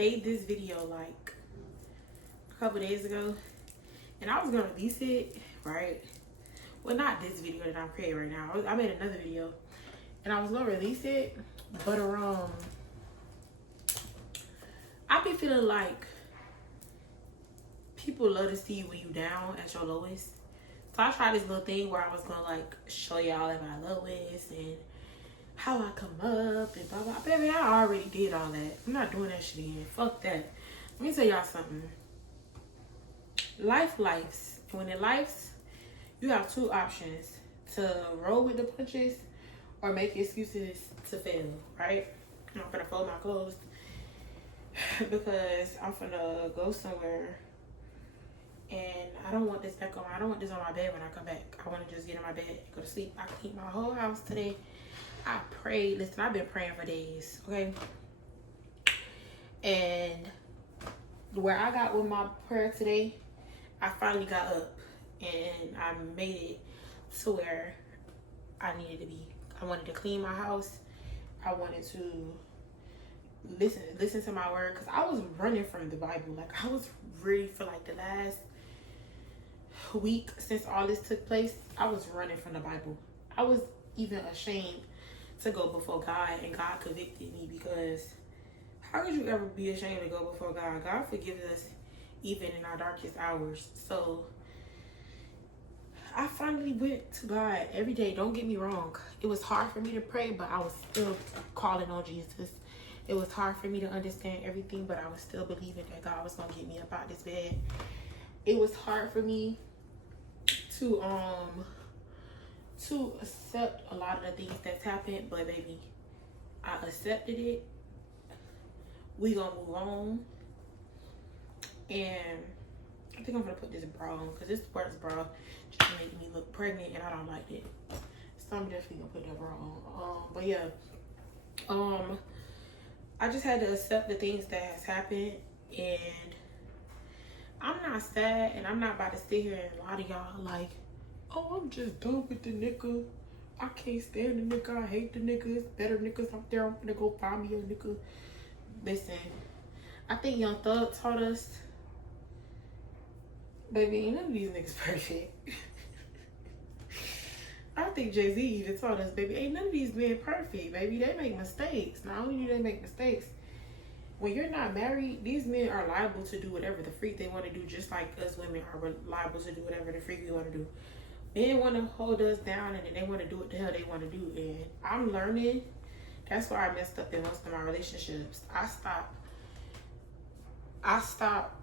made this video like a couple days ago, and I was gonna release it, right? Well, not this video that I'm creating right now. I made another video, and I was gonna release it, but I be feeling like people love to see you when you down at your lowest. So I tried this little thing where I was gonna like show y'all at my lowest and how I come up and blah blah. Baby, I already did all that. I'm not doing that shit again. Fuck that. Let me tell y'all something. Lifes. When it lifes, you have two options: to roll with the punches or make excuses to fail. Right? I'm gonna fold my clothes because I'm gonna go somewhere. And I don't want this back on. I don't want this on my bed when I come back. I want to just get in my bed and go to sleep. I cleaned my whole house today. I prayed. Listen, I've been praying for days, okay? And where I got with my prayer today, I finally got up and I made it to where I needed to be. I wanted to clean my house. I wanted to listen to my word, because I was running from the Bible. Like, I was really, for like the last week since all this took place, I was running from the Bible. I was even ashamed to go before God, and God convicted me, because how could you ever be ashamed to go before God? God forgives us even in our darkest hours. So I finally went to God every day. Don't get me wrong, it was hard for me to pray, but I was still calling on Jesus. It was hard for me to understand everything, but I was still believing that God was gonna get me up out this bed. It was hard for me to accept a lot of the things that's happened, but baby, I accepted it. We gonna move on. And I think I'm gonna put this bra on, because this sports bra just make me look pregnant, and I don't like it. So I'm definitely gonna put that bra on. But yeah, I just had to accept the things that has happened, and I'm not sad, and I'm not about to sit here and lie to y'all like, oh, I'm just done with the nigga. I can't stand the nigga. I hate the nigga. It's better niggas out there. I'm gonna go find me a nigga. Listen, I think Young Thug taught us, baby, none of these niggas perfect. I think Jay-Z even taught us, baby, ain't none of these men perfect, baby. They make mistakes. Not only do they make mistakes, when you're not married, these men are liable to do whatever the freak they want to do, just like us women are liable to do whatever the freak we want to do. Men want to hold us down, and then they want to do what the hell they want to do. And I'm learning. That's why I messed up in most of my relationships. I stopped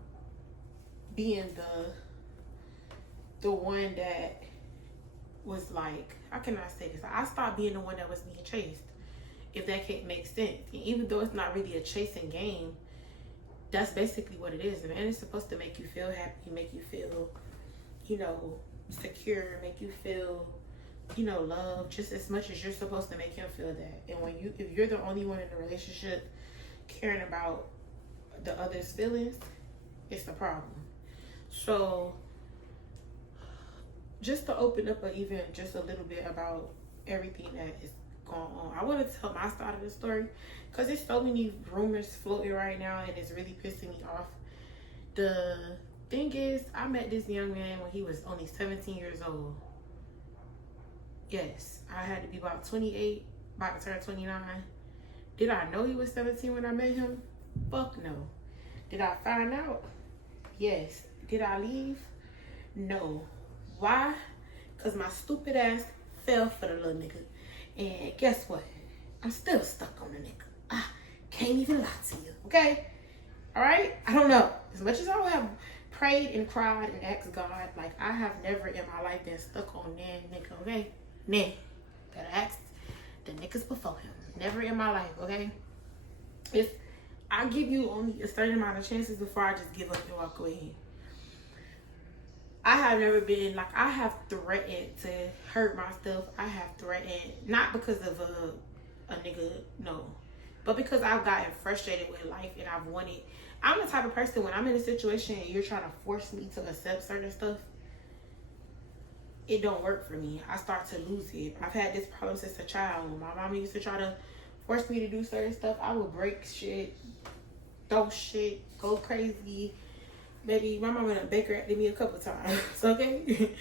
being the one that was like, how can I say this? I stopped being the one that was being chased, if that can't make sense. And even though it's not really a chasing game, that's basically what it is. The man is supposed to make you feel happy, make you feel, secure, make you feel, love, just as much as you're supposed to make him feel that. And if you're the only one in the relationship caring about the other's feelings, it's the problem. So just to open up even just a little bit about everything that is going on, I want to tell my side of the story, because there's so many rumors floating right now, and it's really pissing me off. The thing is, I met this young man when he was only 17 years old. Yes, I had to be about 28, about to turn 29. Did I know he was 17 when I met him? Fuck no. Did I find out? Yes. Did I leave? No. Why? Because my stupid ass fell for the little nigga. And guess what? I'm still stuck on the nigga. I can't even lie to you, okay? All right? I don't know. As much as I have prayed and cried and asked God, like, I have never in my life been stuck on that nigga, okay? Nah. Gotta ask the niggas before him. Never in my life, okay? I give you only a certain amount of chances before I just give up and walk away. I have never been, like, I have threatened to hurt myself. I have threatened, not because of a nigga, no, but because I've gotten frustrated with life, and I'm the type of person, when I'm in a situation and you're trying to force me to accept certain stuff, it don't work for me. I start to lose it. I've had this problem since a child. When my mama used to try to force me to do certain stuff, I would break shit. throw shit, go crazy. Maybe my mama done Baker at me a couple times, okay?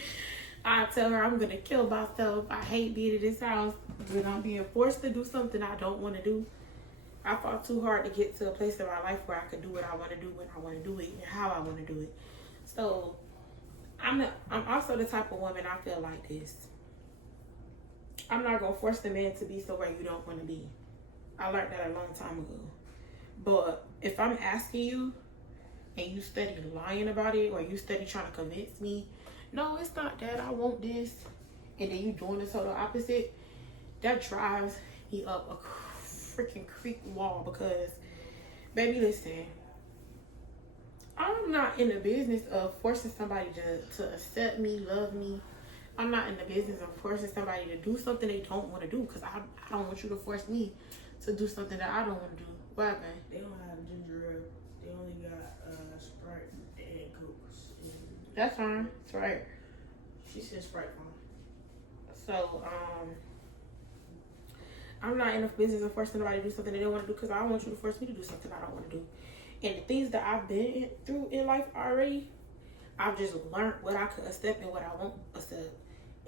I tell her I'm gonna kill myself. I hate being in this house when I'm being forced to do something I don't want to do. I fought too hard to get to a place in my life where I could do what I want to do when I want to do it and how I want to do it. So I'm also the type of woman, I feel like this. I'm not gonna force the man to be somewhere you don't want to be. I learned that a long time ago. But if I'm asking you and you steady lying about it, or you steady trying to convince me, no, it's not that, I want this, and then you doing the total opposite, that drives me up a freaking creek wall. Because, baby, listen, I'm not in the business of forcing somebody to accept me, love me. I'm not in the business of forcing somebody to do something they don't want to do, because I don't want you to force me to do something that I don't want to do. What happened? They don't have ginger ale. They only got Sprite and Cokes. That's fine. That's right. She said Sprite fine. So, I'm not in the business of forcing somebody to do something they don't want to do, because I don't want you to force me to do something I don't want to do. And the things that I've been through in life already, I've just learned what I could accept and what I won't accept.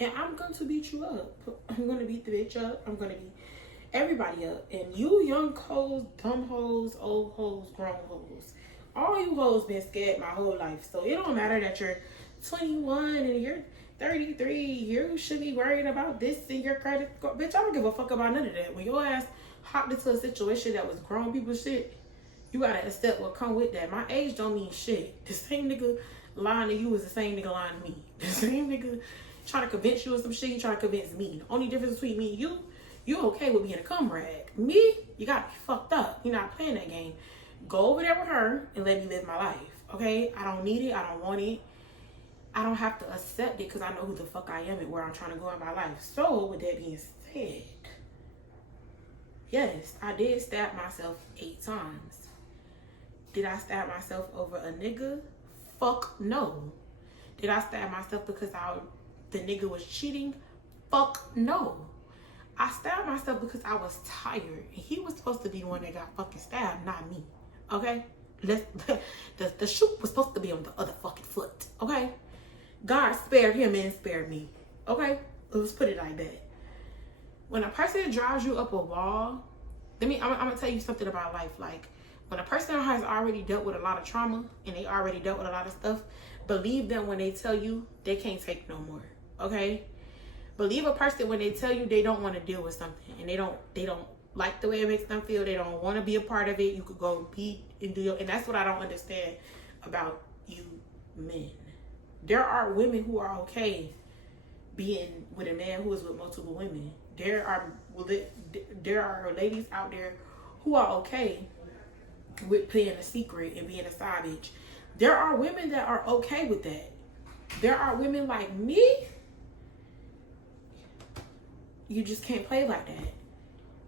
And I'm going to beat you up. I'm going to beat the bitch up. I'm going to beat everybody up. And you young hoes, dumb hoes, old hoes, grown hoes, all you hoes been scared my whole life. So it don't matter that you're 21 and you're 33. You should be worried about this in your credit score. Bitch, I don't give a fuck about none of that. When your ass hopped into a situation that was grown people shit, you gotta accept what come with that. My age don't mean shit. The same nigga lying to you is the same nigga lying to me. The same nigga trying to convince you of some shit, you trying to convince me. The only difference between me and you okay with being a cum rag. Me, you gotta be fucked up. You're not playing that game. Go over there with her and let me live my life, okay? I don't need it. I don't want it. I don't have to accept it, because I know who the fuck I am and where I'm trying to go in my life. So, with that being said, yes, I did stab myself 8 times. Did I stab myself over a nigga? Fuck no. Did I stab myself because the nigga was cheating? Fuck no. I stabbed myself because I was tired. And he was supposed to be the one that got fucking stabbed, not me. Okay? The shoe was supposed to be on the other fucking foot. Okay? God spared him and spared me. Okay? Let's put it like that. When a person drives you up a wall, I'm gonna tell you something about life. Like, when a person has already dealt with a lot of trauma and they already dealt with a lot of stuff, believe them when they tell you they can't take no more. Okay? Believe a person when they tell you they don't want to deal with something and they don't like the way it makes them feel. They don't want to be a part of it. You could go be and do and that's what I don't understand about you men. There are women who are okay being with a man who is with multiple women. There are ladies out there who are okay with playing a secret and being a side bitch. There are women that are okay with that. There are women like me. You just can't play like that.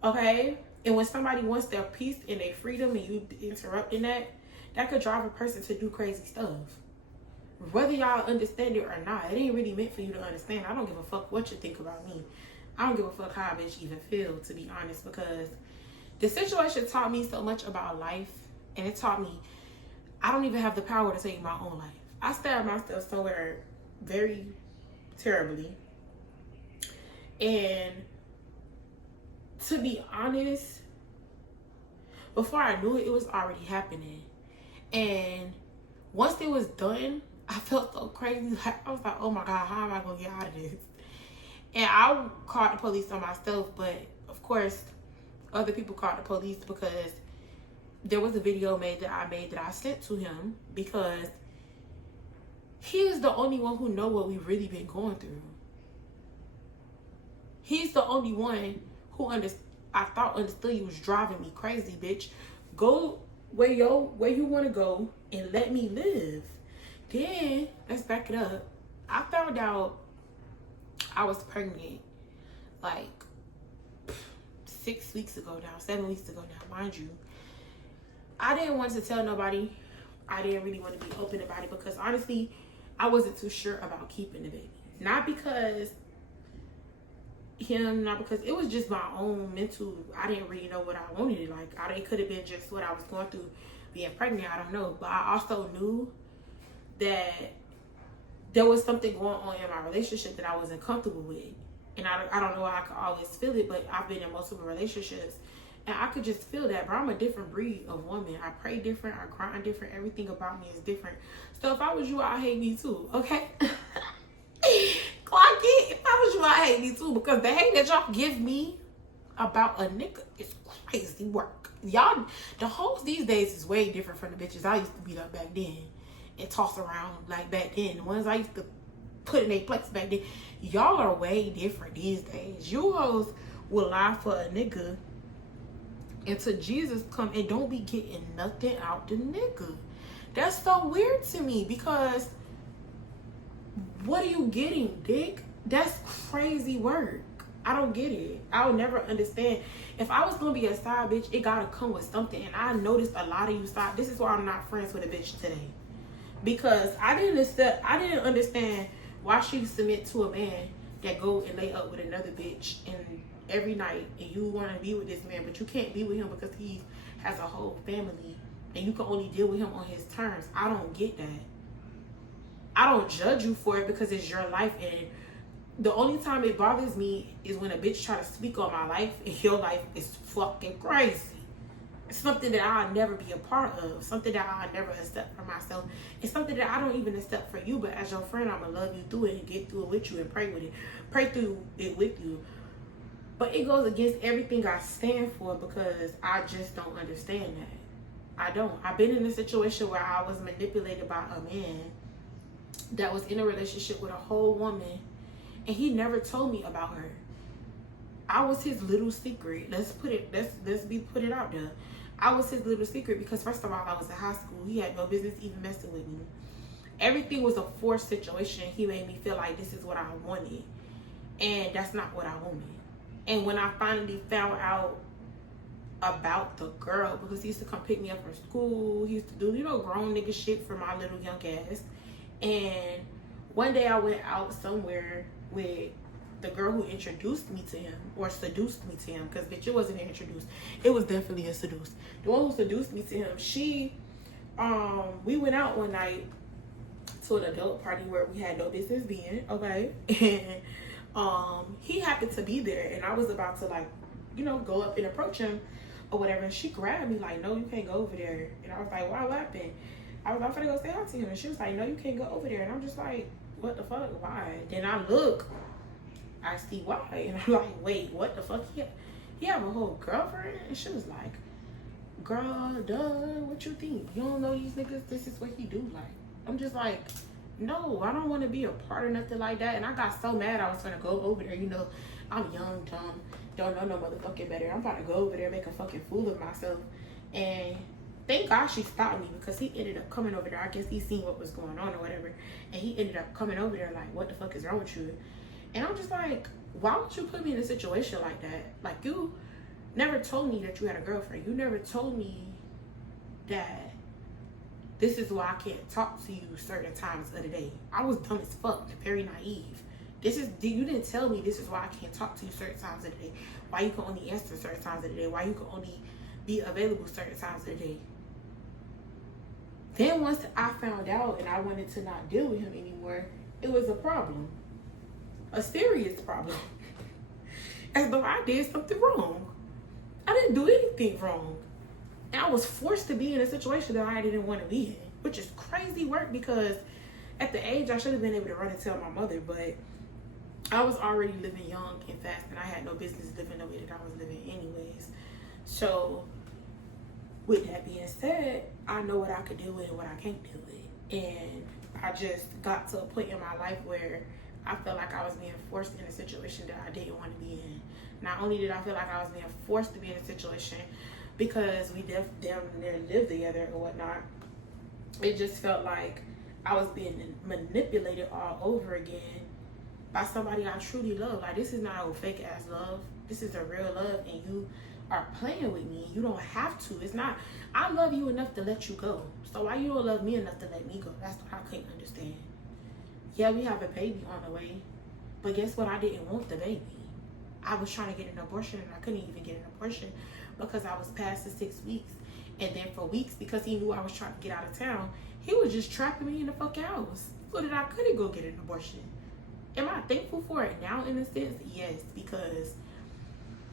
Okay? And when somebody wants their peace and their freedom and you interrupting that could drive a person to do crazy stuff. Whether y'all understand it or not, it ain't really meant for you to understand. I don't give a fuck what you think about me. I don't give a fuck how a bitch even feel, to be honest, because the situation taught me so much about life, and it taught me I don't even have the power to take my own life. I stabbed myself somewhere very terribly. And to be honest, before I knew it, it was already happening. And once it was done, I felt so crazy. I was like, oh my God, how am I going to get out of this? And I called the police on myself, but of course, other people called the police because there was a video that I sent to him, because he is the only one who know what we've really been going through. He's the only one who I thought understood you was driving me crazy, bitch. Go where you want to go and let me live. Then, let's back it up. I found out I was pregnant like 6 weeks ago now, 7 weeks ago now, mind you. I didn't want to tell nobody. I didn't really want to be open about it because honestly, I wasn't too sure about keeping the baby. Not because it was just my own mental. I didn't really know what I wanted. Like, it could have been just what I was going through being pregnant. I don't know. But I also knew that there was something going on in my relationship that I wasn't comfortable with. And I don't know why I could always feel it, but I've been in multiple relationships. And I could just feel that, bro. I'm a different breed of woman. I pray different. I grind different. Everything about me is different. So if I was you, I'd hate me too, okay? Clock it. If I was you, I'd hate me too. Because the hate that y'all give me about a nigga is crazy work. Y'all, the hoes these days is way different from the bitches I used to beat up back then and toss around like back then. The ones I used to put in a place back then. Y'all are way different these days. You hoes will lie for a nigga until Jesus come and don't be getting nothing out the nigga. That's so weird to me because what are you getting, dick? That's crazy work. I don't get it. I'll never understand. If I was gonna be a side bitch, it gotta come with something. And I noticed a lot of you side. This is why I'm not friends with a bitch today, because I didn't understand why she submit to a man that go and lay up with another bitch and every night, and you want to be with this man, but you can't be with him because he has a whole family and you can only deal with him on his terms. I don't get that. I don't judge you for it because it's your life, and the only time it bothers me is when a bitch try to speak on my life and your life is fucking crazy. It's something that I'll never be a part of, something that I'll never accept for myself. It's something that I don't even accept for you, but as your friend, I'm gonna love you through it and get through it with you and pray through it with you. But it goes against everything I stand for because I just don't understand that. I don't. I've been in a situation where I was manipulated by a man that was in a relationship with a whole woman, and he never told me about her. I was his little secret. Let's put it out there. I was his little secret because first of all, I was in high school. He had no business even messing with me. Everything was a forced situation. He made me feel like this is what I wanted, and that's not what I wanted. And when I finally found out about the girl, because he used to come pick me up from school, he used to do, grown nigga shit for my little young ass. And one day I went out somewhere with the girl who introduced me to him, or seduced me to him, because bitch, it wasn't introduced. It was definitely a seduced. The one who seduced me to him, we went out one night to an adult party where we had no business being, okay? And he happened to be there, and I was about to go up and approach him or whatever, and she grabbed me like, no, you can't go over there. And I was like, why, what happened? I was gonna go say hi to him, and she was like, no, you can't go over there. And I'm just like, what the fuck, why? Then I look, I see why, and I'm like, wait, what the fuck? He have a whole girlfriend? And she was like, girl, duh, what you think? You don't know these niggas? This is what he do. Like, I'm just like, no, I don't want to be a part of nothing like that. And I got so mad I was gonna go over there. I'm young, dumb, don't know no motherfucking better. I'm about to go over there, make a fucking fool of myself. And thank God she stopped me, because he ended up coming over there. I guess he seen what was going on or whatever. And he ended up coming over there like, what the fuck is wrong with you? And I'm just like, why would you put me in a situation like that? Like, you never told me that you had a girlfriend. You never told me that this is why I can't talk to you certain times of the day. I was dumb as fuck, very naive. You didn't tell me this is why I can't talk to you certain times of the day. Why you can only answer certain times of the day. Why you can only be available certain times of the day. Then once I found out and I wanted to not deal with him anymore, it was a problem. A serious problem. As though I did something wrong. I didn't do anything wrong. And I was forced to be in a situation that I didn't want to be in, which is crazy work, because at the age I should have been able to run and tell my mother, but I was already living young and fast, and I had no business living the way that I was living anyways. So with that being said, I know what I could deal with and what I can't deal with. And I just got to a point in my life where I felt like I was being forced in a situation that I didn't want to be in. Not only did I feel like I was being forced to be in a situation because we damn near lived together or whatnot, it just felt like I was being manipulated all over again by somebody I truly love. Like, this is not a fake ass love. This is a real love, and you are playing with me. You don't have to. It's not, I love you enough to let you go. So why you don't love me enough to let me go? That's what I couldn't understand. Yeah, we have a baby on the way, but guess what? I didn't want the baby. I was trying to get an abortion, and I couldn't even get an abortion because I was past the 6 weeks. And then for weeks, because he knew I was trying to get out of town, he was just trapping me in the fucking house so that I couldn't go get an abortion. Am I thankful for it now in a sense? Yes, because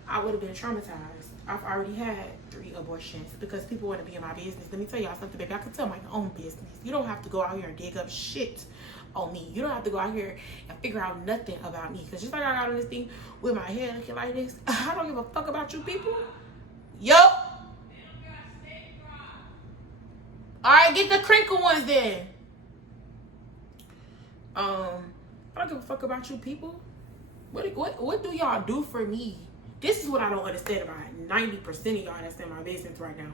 I would have been traumatized. I've already had 3 abortions because people want to be in my business. Let me tell y'all something, baby. I can tell my own business. You don't have to go out here and dig up shit on me. You don't have to go out here and figure out nothing about me. Because just like I got on this thing with my head looking like this, I don't give a fuck about you people. Yup. Alright, get the crinkle ones then. I don't give a fuck about you people. What do y'all do for me? This is what I don't understand about 90% of y'all that's in my business right now.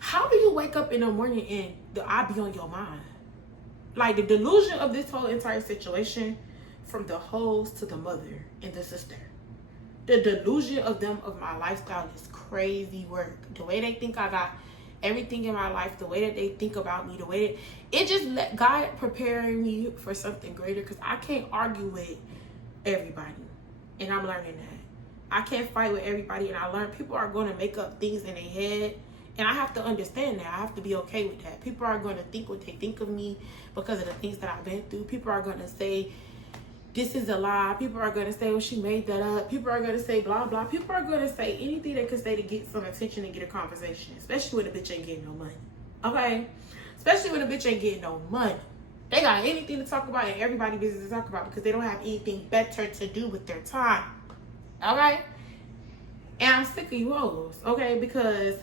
How do you wake up in the morning and I be on your mind? Like, the delusion of this whole entire situation, from the hoes to the mother and the sister. The delusion of them of my lifestyle is crazy work. The way they think I got everything in my life, the way that they think about me, the way that it just let God preparing me for something greater, because I can't argue with everybody, and I'm learning that. I can't fight with everybody, and I learned people are going to make up things in their head, and I have to understand that. I have to be okay with that. People are going to think what they think of me because of the things that I've been through. People are going to say this is a lie. People are going to say, well, she made that up. People are going to say blah blah. People are going to say anything they could say to get some attention and get a conversation, especially when a bitch ain't getting no money. Okay, especially when a bitch ain't getting no money. They got anything to talk about and everybody business to talk about because they don't have anything better to do with their time. Okay? And I'm sick of you hoes, okay? Because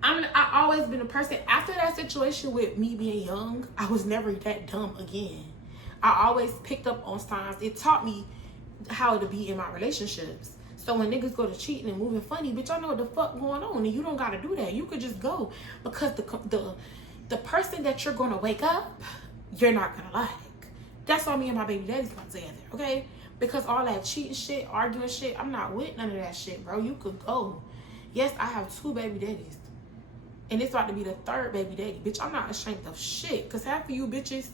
I always been a person, after that situation with me being young, I was never that dumb again. I always picked up on signs. It taught me how to be in my relationships. So when niggas go to cheating and moving funny, bitch, I know what the fuck going on, and you don't gotta do that. You could just go, because the person that you're gonna wake up, you're not gonna like. That's why me and my baby daddy's got together, okay? Because all that cheating shit, arguing shit, I'm not with none of that shit, bro. You could go. Yes, I have 2 baby daddies. And it's about to be the 3rd baby daddy. Bitch, I'm not ashamed of shit. Because half of you bitches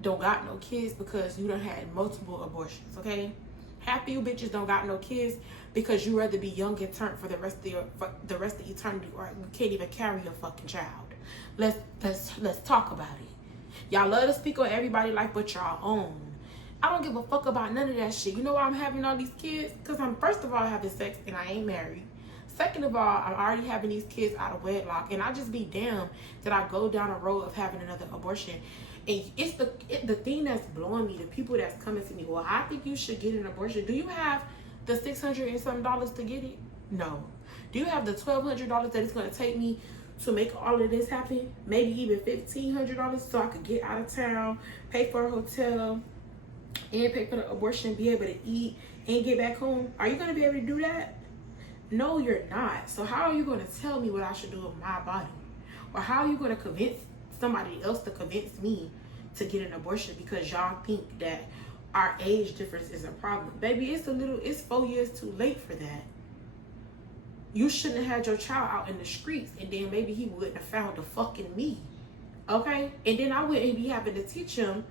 don't got no kids because you done had multiple abortions, okay? Half of you bitches don't got no kids because you rather be young and turnt for the rest of eternity, or you can't even carry a fucking child. Let's talk about it. Y'all love to speak on everybody's life but y'all own. I don't give a fuck about none of that shit. You know why I'm having all these kids? Because I'm, first of all, having sex and I ain't married. Second of all, I'm already having these kids out of wedlock, and I just be damned that I go down a road of having another abortion. And it's the thing that's blowing me, the people that's coming to me, well, I think you should get an abortion. Do you have the $600 and some dollars to get it? No. Do you have the $1,200 that it's going to take me to make all of this happen? Maybe even $1,500 so I could get out of town, pay for a hotel, and pay for the abortion, be able to eat, and get back home? Are you going to be able to do that? No, you're not. So how are you going to tell me what I should do with my body? Or how are you going to convince somebody else to convince me to get an abortion because y'all think that our age difference is a problem? Baby, it's 4 years too late for that. You shouldn't have had your child out in the streets, and then maybe he wouldn't have found the fucking me. Okay? And then I wouldn't be having to teach him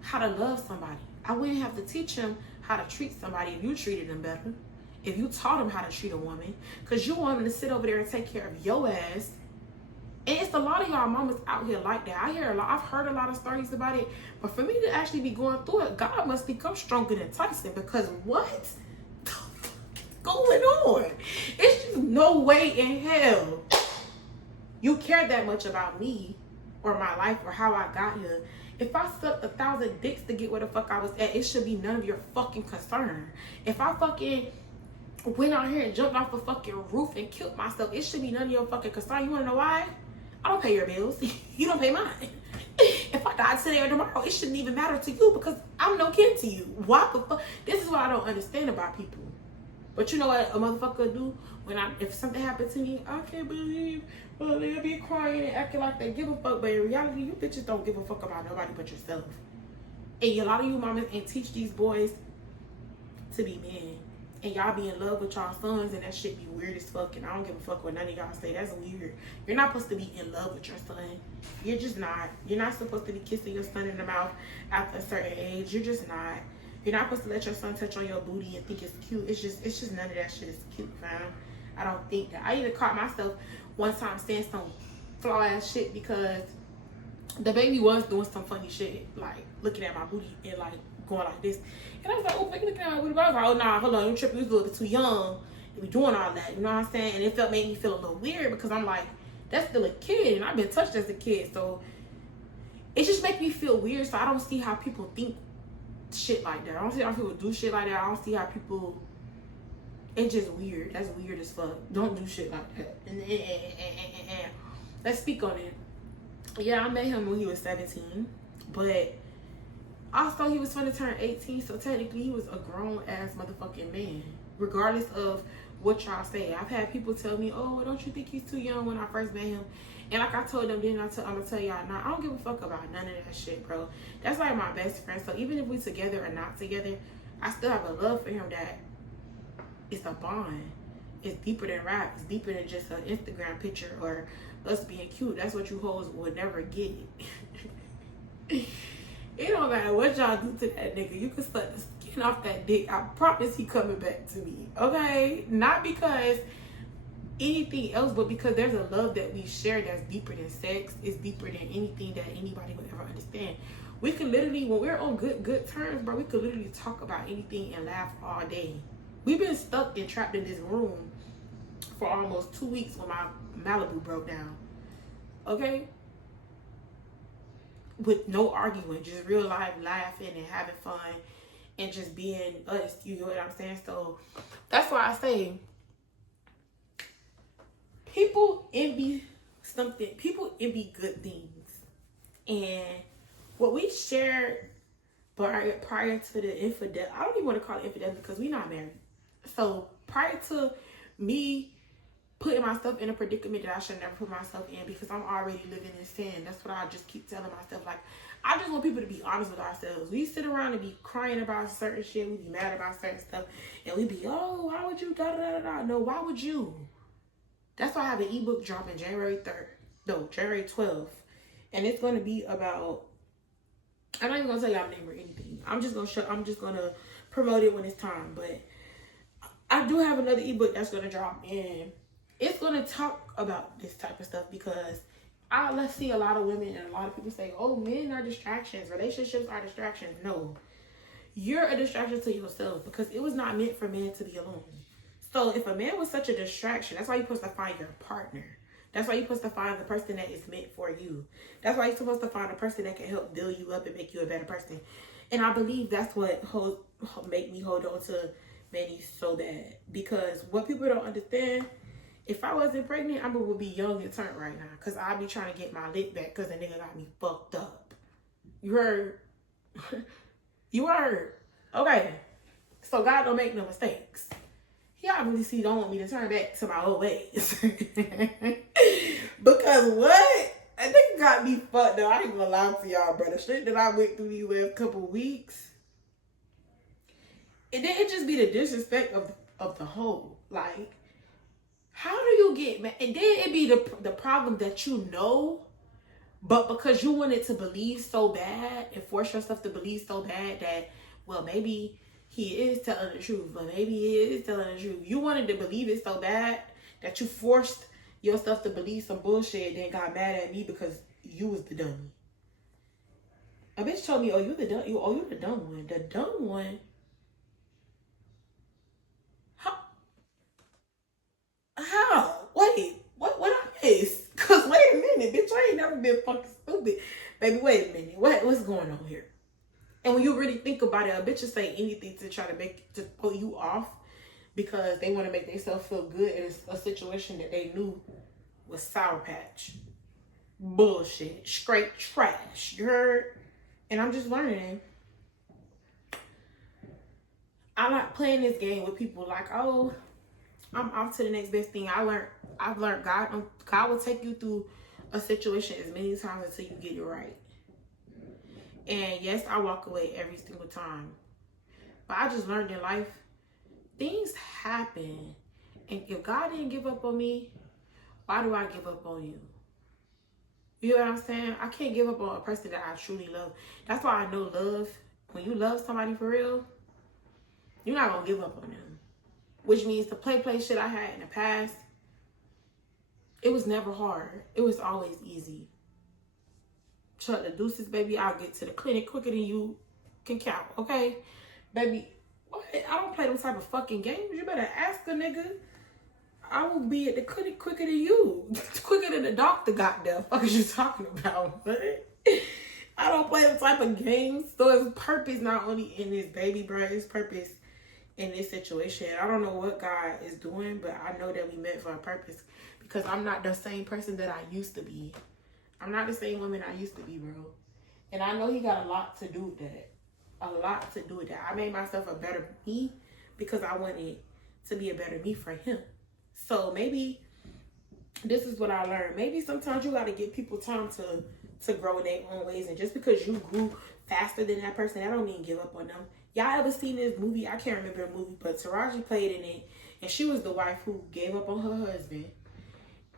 how to love somebody. I wouldn't have to teach him how to treat somebody if you treated him better. If you taught him how to treat a woman. Because you want him to sit over there and take care of your ass. And it's a lot of y'all mamas out here like that. I've heard a lot of stories about it. But for me to actually be going through it, God must become stronger than Tyson. Because what? Going on? It's just no way in hell you care that much about me or my life or how I got here. If I sucked 1,000 dicks to get where the fuck I was at, it should be none of your fucking concern. If I fucking went out here and jumped off a fucking roof and killed myself, it should be none of your fucking concern. You wanna know why? I don't pay your bills. You don't pay mine. If I died today or tomorrow, it shouldn't even matter to you because I'm no kin to you. Why the fuck? This is what I don't understand about people. But you know what a motherfucker do if something happened to me? I can't believe. Well, they'll be crying and acting like they give a fuck, but in reality, you bitches don't give a fuck about nobody but yourself. And a lot of you mamas ain't teach these boys to be men. And y'all be in love with y'all sons, and that shit be weird as fuck. And I don't give a fuck what none of y'all say. That's weird. You're not supposed to be in love with your son. You're just not. You're not supposed to be kissing your son in the mouth after a certain age. You're just not. You're not supposed to let your son touch on your booty and think it's cute. It's just none of that shit is cute, fam. I don't think that. I even caught myself one time saying some flaw ass shit because the baby was doing some funny shit, like looking at my booty and like going like this. And I was like, oh, baby, looking at my booty. But I was like, oh, nah, hold on, you tripping. You was a little bit too young to be doing all that. You know what I'm saying? And it made me feel a little weird because I'm like, that's still a kid. And I've been touched as a kid. So it just makes me feel weird. So I don't see how people think shit like that. I don't see how people do shit like that. I don't see how people... It's just weird. That's weird as fuck. Don't do shit like that. Let's speak on it. Yeah, I met him when he was 17, but also he was going to turn 18, so technically he was a grown-ass motherfucking man, regardless of what y'all say. I've had people tell me, oh, don't you think he's too young when I first met him? And like I told them, I'm going to tell y'all now, I don't give a fuck about none of that shit, bro. That's like my best friend, so even if we together or not together, I still have a love for him that it's a bond. It's deeper than rap. It's deeper than just an Instagram picture or us being cute. That's what you hoes would never get. It don't matter what y'all do to that nigga. You can suck the skin off that dick. I promise he coming back to me. Okay? Not because anything else, but because there's a love that we share that's deeper than sex. It's deeper than anything that anybody would ever understand. We can literally, when we're on good terms, bro, we could literally talk about anything and laugh all day. We've been stuck and trapped in this room for almost 2 weeks when my Malibu broke down. Okay? With no arguing, just real life laughing and having fun and just being us. You know what I'm saying? So that's why I say people envy something. People envy good things. And what we shared prior to the infidelity, I don't even want to call it infidelity because we're not married. So prior to me putting myself in a predicament that I should never put myself in because I'm already living in sin. That's what I just keep telling myself. Like, I just want people to be honest with ourselves. We sit around and be crying about certain shit. We be mad about certain stuff. And we be, oh, why would you da-da-da-da-da? No, why would you? That's why I have an ebook dropping January 12th. And it's going to be about, I'm not even going to tell y'all the name or anything. I'm just going to promote it when it's time. But I do have another ebook that's going to drop in. It's going to talk about this type of stuff because let's see a lot of women and a lot of people say, oh, men are distractions. Relationships are distractions. No. You're a distraction to yourself because it was not meant for men to be alone. So if a man was such a distraction, that's why you're supposed to find your partner. That's why you're supposed to find the person that is meant for you. That's why you're supposed to find a person that can help build you up and make you a better person. And I believe that's what make me hold on to Manny so bad. Because what people don't understand, if I wasn't pregnant, I would be young and turned right now. Because I'd be trying to get my lick back because the nigga got me fucked up. You heard? You heard? Okay. So God don't make no mistakes. He obviously don't want me to turn back to my old ways. Because what? That nigga got me fucked up. I ain't gonna lie to y'all, bro. The shit that I went through these last couple weeks. And then it just be the disrespect of the whole. Like, how do you get mad? And then it be the problem that you know, but because you wanted to believe so bad and force yourself to believe so bad that, well, maybe he is telling the truth, but maybe he is telling the truth. You wanted to believe it so bad that you forced yourself to believe some bullshit and then got mad at me because you was the dummy. A bitch told me, oh, you the dumb one. The dumb one? How? Wait, what I miss? Cause wait a minute, bitch, I ain't never been fucking stupid. Baby, wait a minute. What's going on here? And when you really think about it, a bitch will say anything to try to put you off because they want to make themselves feel good in a situation that they knew was Sour Patch. Bullshit. Straight trash. You heard? And I'm just learning. I like playing this game with people like, oh, I'm off to the next best thing. I've learned God will take you through a situation as many times until you get it right. And yes, I walk away every single time. But I just learned in life, things happen. And if God didn't give up on me, why do I give up on you? You know what I'm saying? I can't give up on a person that I truly love. That's why I know love. When you love somebody for real, you're not going to give up on them. which means the play shit I had in the past, it was never hard. It was always easy. Chuck the deuces, baby. I'll get to the clinic quicker than you can count, okay? Baby, what? I don't play them type of fucking games. You better ask a nigga. I will be at the clinic quicker than you. Quicker than the doctor got there. What is you talking about? I don't play them type of games. So his purpose not only in this baby, bro. His purpose in this situation. I don't know what God is doing, but I know that we meant for a purpose. Because I'm not the same person that I used to be. I'm not the same woman I used to be, bro. And I know he got a lot to do with that. A lot to do with that. I made myself a better me because I wanted to be a better me for him. So maybe this is what I learned. Maybe sometimes you got to give people time to grow in their own ways. And just because you grew faster than that person, that don't mean give up on them. Y'all ever seen this movie? I can't remember the movie, but Taraji played in it. And she was the wife who gave up on her husband.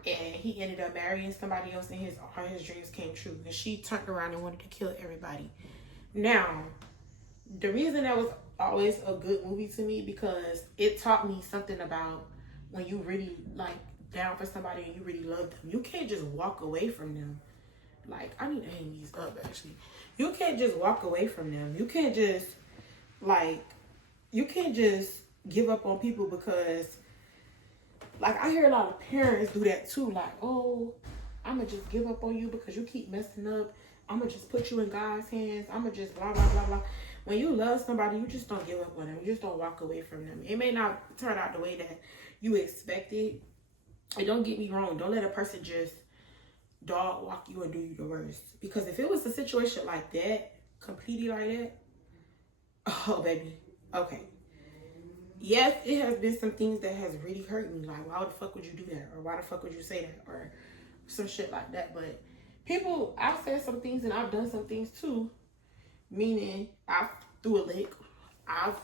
And he ended up marrying somebody else and all his dreams came true. And she turned around and wanted to kill everybody. Now, the reason that was always a good movie to me because it taught me something about when you really like down for somebody and you really love them. You can't just walk away from them. Like, I need to hang these up actually. You can't just walk away from them. You can't just give up on people because like, I hear a lot of parents do that too. Like, oh, I'm going to just give up on you because you keep messing up. I'm going to just put you in God's hands. I'm going to just blah, blah, blah, blah. When you love somebody, you just don't give up on them. You just don't walk away from them. It may not turn out the way that you expected. And don't get me wrong. Don't let a person just dog walk you and do you the worst. Because if it was a situation like that, completely like that, oh, baby, okay. Yes, it has been some things that has really hurt me. Like, why the fuck would you do that? Or why the fuck would you say that? Or some shit like that. But people, I've said some things and I've done some things too. Meaning, I threw a lick. I've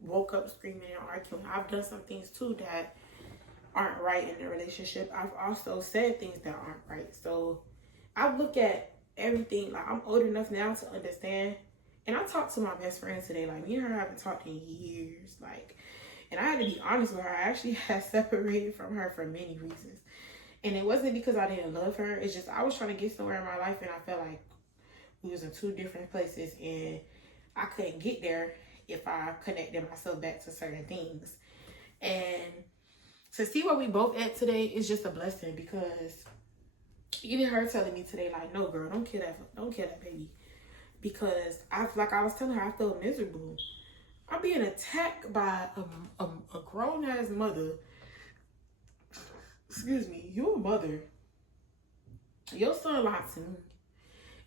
woke up screaming and arguing. I've done some things too that aren't right in the relationship. I've also said things that aren't right. So, I look at everything. Like, I'm old enough now to understand. And I talked to my best friend today. Like, me and her haven't talked in years. Like, and I had to be honest with her. I actually had separated from her for many reasons. And it wasn't because I didn't love her. It's just I was trying to get somewhere in my life. And I felt like we was in two different places. And I couldn't get there if I connected myself back to certain things. And to see where we both at today is just a blessing. Because even her telling me today, like, no, girl, don't kill that baby. Because like I was telling her, I felt miserable. I'm being attacked by a grown-ass mother. Excuse me, you're a mother. Your son lied to me.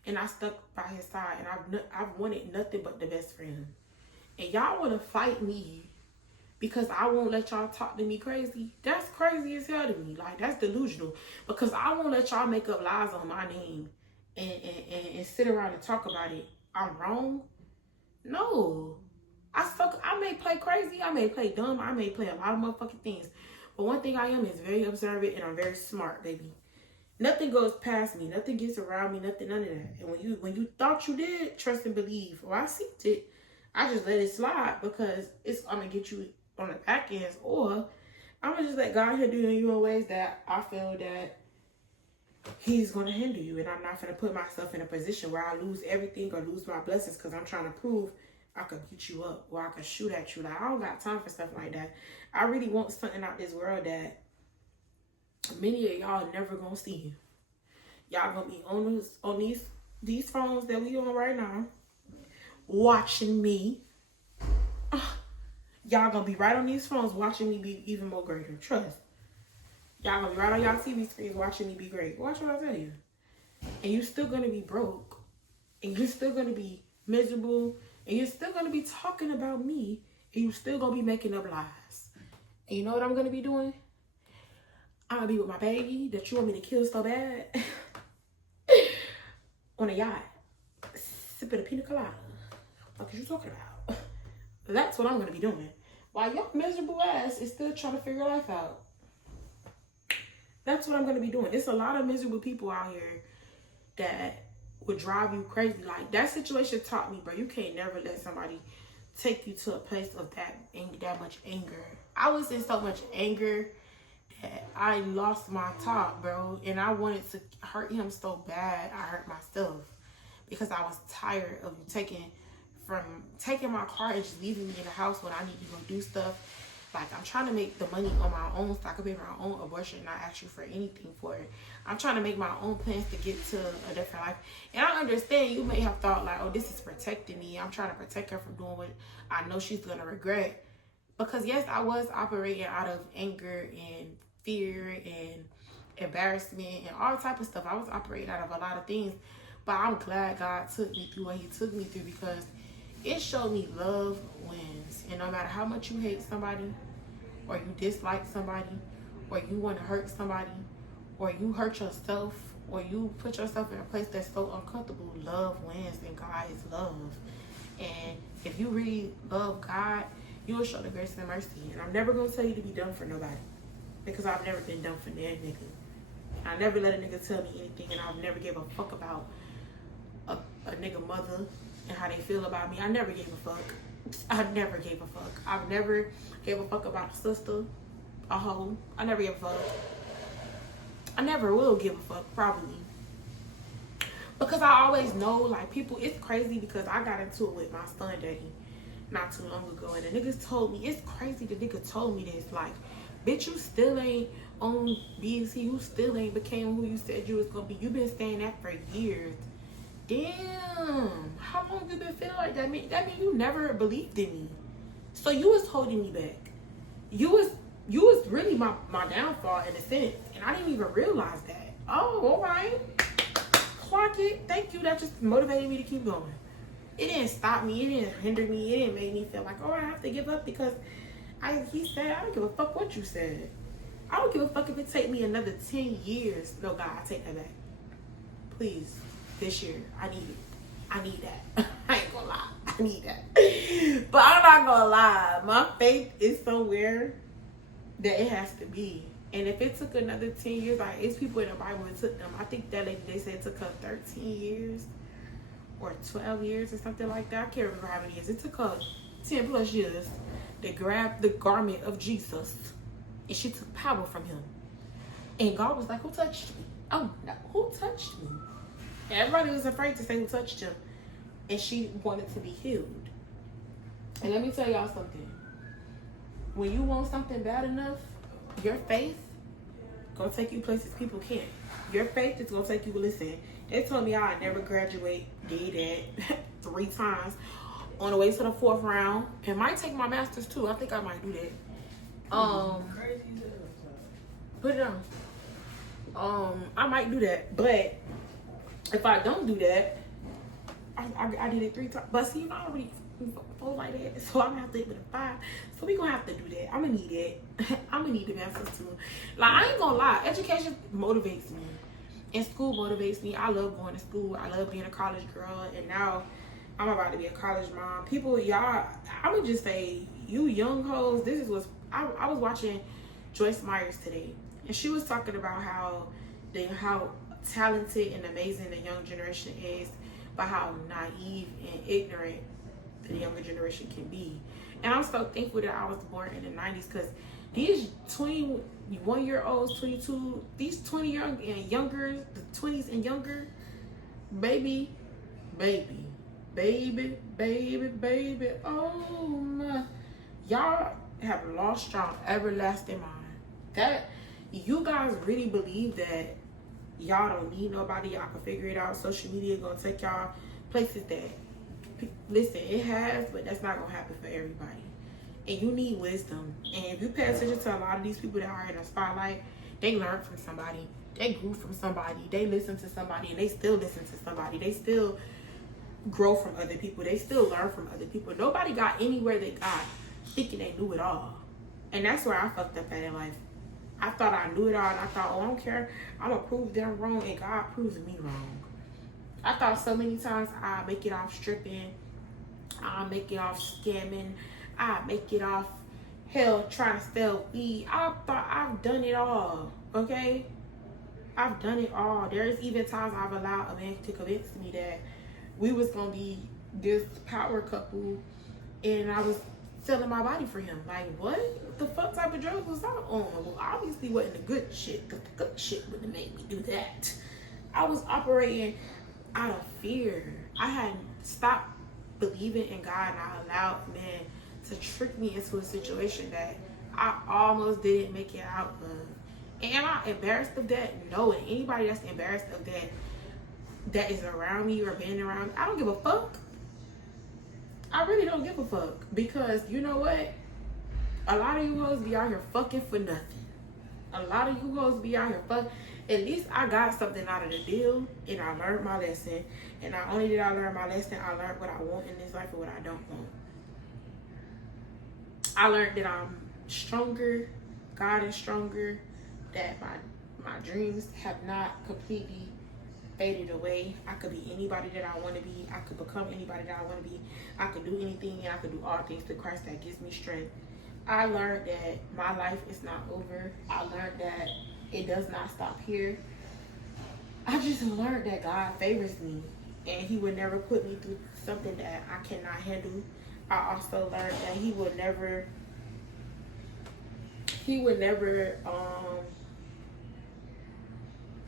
And I stuck by his side. And I've wanted nothing but the best for him. And y'all want to fight me because I won't let y'all talk to me crazy. That's crazy as hell to me. Like, that's delusional. Because I won't let y'all make up lies on my name. And sit around and talk about it. I'm wrong? No. I may play crazy. I may play dumb. I may play a lot of motherfucking things. But one thing I am is very observant and I'm very smart, baby. Nothing goes past me. Nothing gets around me. None of that. And when you thought you did, trust and believe. Or I seen it. I just let it slide because I'm going to get you on the back ends. Or I'm going to just let God handle you in ways that I feel that He's going to handle you. And I'm not going to put myself in a position where I lose everything or lose my blessings because I'm trying to prove I could beat you up or I could shoot at you. Like, I don't got time for stuff like that. I really want something out this world that many of y'all never going to see. Y'all going to be on these phones that we on right now watching me. Y'all going to be right on these phones watching me be even more greater. Trust. Y'all gonna be right on y'all TV screens watching me be great. Watch what I tell you. And you're still gonna be broke. And you're still gonna be miserable. And you're still gonna be talking about me. And you're still gonna be making up lies. And you know what I'm gonna be doing? I'm gonna be with my baby that you want me to kill so bad. On a yacht. Sipping a pina colada. What are you talking about? That's what I'm gonna be doing. While your miserable ass is still trying to figure life out. That's what I'm going to be doing. It's a lot of miserable people out here that would drive you crazy. Like, that situation taught me, bro, you can't never let somebody take you to a place of that much anger. I was in so much anger that I lost my top, bro. And I wanted to hurt him so bad, I hurt myself. Because I was tired of you taking my car and just leaving me in the house when I need to go do stuff. Like, I'm trying to make the money on my own so I can pay for my own abortion, not ask you for anything for it. I'm trying to make my own plans to get to a different life. And I understand you may have thought, like, oh, this is protecting me. I'm trying to protect her from doing what I know she's going to regret. Because, yes, I was operating out of anger and fear and embarrassment and all type of stuff. I was operating out of a lot of things. But I'm glad God took me through what he took me through, because it showed me love wins. And no matter how much you hate somebody, or you dislike somebody, or you want to hurt somebody, or you hurt yourself, or you put yourself in a place that's so uncomfortable, love wins, and God is love. And if you really love God, you will show the grace and mercy. And I'm never going to tell you to be dumb for nobody, because I've never been dumb for that nigga. I never let a nigga tell me anything, and I've never gave a fuck about a nigga mother and how they feel about me. I never gave a fuck. I never gave a fuck. I've never gave a fuck about a sister, a hoe. I never gave a fuck. I never will give a fuck, probably. Because I always know, like, people, it's crazy because I got into it with my son daddy not too long ago. And the niggas told me, it's crazy the nigga told me this, like, bitch, you still ain't on BC. You still ain't became who you said you was going to be. You been saying that for years. Damn, how long you been feeling like that? That mean you never believed in me. So you was holding me back. You was really my downfall in a sense, and I didn't even realize that. Oh, all right. Clock it. Thank you. That just motivated me to keep going. It didn't stop me. It didn't hinder me. It didn't make me feel like, oh, I have to give up, because he said, I don't give a fuck what you said. I don't give a fuck if it take me another 10 years. No, God, I take that back. Please. This year, I need that. I ain't gonna lie, I need that. But I'm not gonna lie, my faith is somewhere that it has to be. And if it took another 10 years, like, it's people in the Bible, it took them, I think that lady, they said it took her 13 years or 12 years or something like that. I can't remember how many years. It took her 10 plus years to grab the garment of Jesus, and she took power from him. And God was like, who touched me? Oh no, who touched me? Everybody was afraid to say who touched him, and she wanted to be healed. And let me tell y'all something. When you want something bad enough, your faith gonna take you places people can't. Your faith is gonna take you. Listen, they told me I'd never graduate. Did that 3 times on the way to the 4th round, and might take my master's too. I think I might do that. Put it on. I might do that, but if I don't do that, I did it 3 times. But see, I already fold like that, so I'm gonna have to hit with a 5. So we gonna have to do that. I'm gonna need it. I'm gonna need the masters too. Like, I ain't gonna lie, education motivates me, and school motivates me. I love going to school. I love being a college girl, and now I'm about to be a college mom. People, y'all, I would just say, you young hoes, this is what's. I was watching Joyce Myers today, and she was talking about how talented and amazing the young generation is, but how naive and ignorant the younger generation can be. And I'm so thankful that I was born in the 90s, because these 21-year-olds, 22, these 20 young and younger, the 20s and younger, baby, oh my, y'all have lost y'all everlasting mind. That you guys really believe that y'all don't need nobody, y'all can figure it out. Social media gonna take y'all places that, listen, it has, but that's not gonna happen for everybody. And you need wisdom. And if you pay attention to a lot of these people that are in the spotlight, they learn from somebody, they grew from somebody, they listen to somebody, and they still listen to somebody. They still grow from other people. They still learn from other people. Nobody got anywhere they got thinking they knew it all. And that's where I fucked up at in life. I thought I knew it all, and I thought, oh, I don't care, I'm gonna prove them wrong, and God proves me wrong. I thought so many times I'd make it off stripping, I'll make it off scamming, I'll make it off, hell, trying to sell weed. I thought I've done it all, okay? I've done it all. There's even times I've allowed a man to convince me that we was gonna be this power couple and I was selling my body for him. Like, what the fuck type of drugs was I on? Well, obviously wasn't the good shit, because the good shit wouldn't have made me do that. I was operating out of fear. I had stopped believing in God, and I allowed men to trick me into a situation that I almost didn't make it out of. And am I embarrassed of that? No. And anybody that's embarrassed of that is around me or been around me, I don't give a fuck. I really don't give a fuck, because you know what? A lot of you hoes be out here fucking for nothing. A lot of you hoes be out here fuck. At least I got something out of the deal, and I learned my lesson. And not only did I learn my lesson, I learned what I want in this life and what I don't want. I learned that I'm stronger, God is stronger, that my dreams have not completely faded away. I could be anybody that I want to be. I could become anybody that I want to be. I could do anything, and I could do all things through Christ that gives me strength. I learned that my life is not over. I learned that it does not stop here. I just learned that God favors me, and he would never put me through something that I cannot handle. I also learned that he would never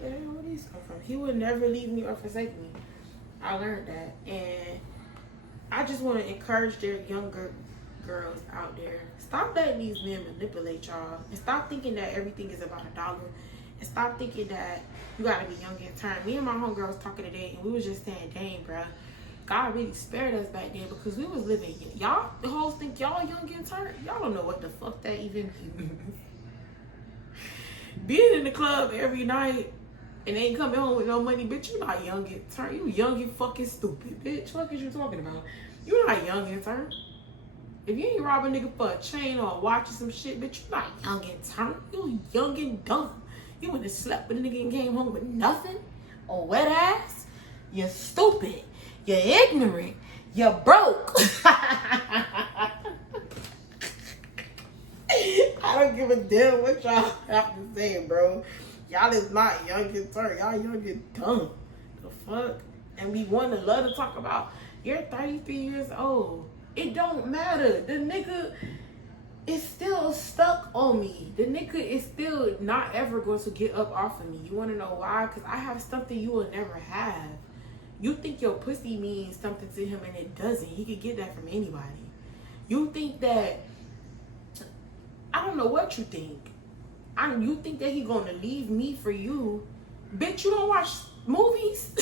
where these come from? He would never leave me or forsake me. I learned that, and I just want to encourage their younger girls out there. Stop letting these men manipulate y'all, and stop thinking that everything is about a dollar, and stop thinking that you gotta be young in turn. Me and my homegirl was talking today, and we was just saying, dang, bruh, God really spared us back then, because we was living. Y'all, the hoes think y'all young in turn. Y'all don't know what the fuck that even means. Being in the club every night and ain't coming home with no money, bitch, you not young in turn. You young and fucking stupid, bitch. What is you talking about? You not young in turn. If you ain't rob a nigga for a chain or a watch or some shit, bitch, you not young in turn. You young and dumb. You wouldn't have slept with a nigga and came home with nothing? Or wet ass? You're stupid. You're ignorant. You're broke. I don't give a damn what y'all have to say, bro. Y'all is not young and turn. Y'all young and dumb. The fuck? And we want to love to talk about, you're 33 years old. It don't matter. The nigga is still stuck on me. The nigga is still not ever going to get up off of me. You want to know why? Because I have something you will never have. You think your pussy means something to him, and it doesn't. He could get that from anybody. You think that, I don't know what you think. You think that he gonna leave me for you. Bitch, you don't watch movies?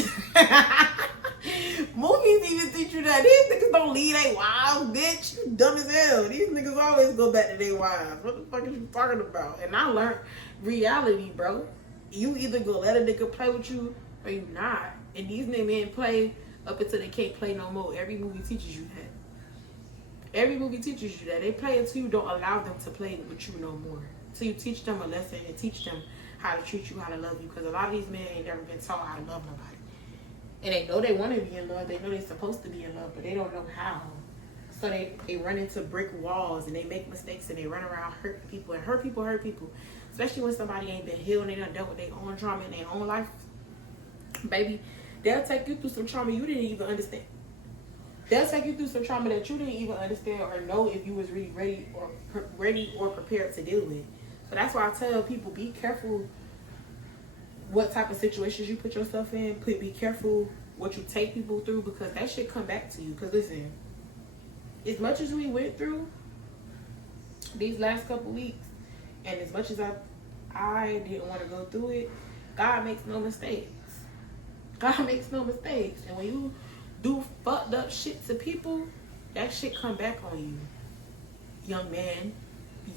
Movies even teach you that. These niggas don't leave their wives, bitch. You dumb as hell. These niggas always go back to their wives. What the fuck is you talking about? And I learned reality, bro. You either go let a nigga play with you or you not. And these men play up until they can't play no more. Every movie teaches you that. Every movie teaches you that. They play until you don't allow them to play with you no more. So you teach them a lesson and teach them how to treat you, how to love you. Because a lot of these men ain't never been taught how to love nobody. And they know they want to be in love. They know they're supposed to be in love, but they don't know how. So they run into brick walls, and they make mistakes, and they run around hurting people. And hurt people. Especially when somebody ain't been healed and they done dealt with their own trauma in their own life. Baby, they'll take you through some trauma you didn't even understand. They'll take you through some trauma that you didn't even understand or know if you was really ready or prepared to deal with. So that's why I tell people, be careful what type of situations you put yourself in. Be careful what you take people through, because that shit come back to you. Because listen, as much as we went through these last couple weeks, and as much as I didn't want to go through it, God makes no mistakes. God makes no mistakes. And when you do fucked up shit to people, that shit come back on you. Young man,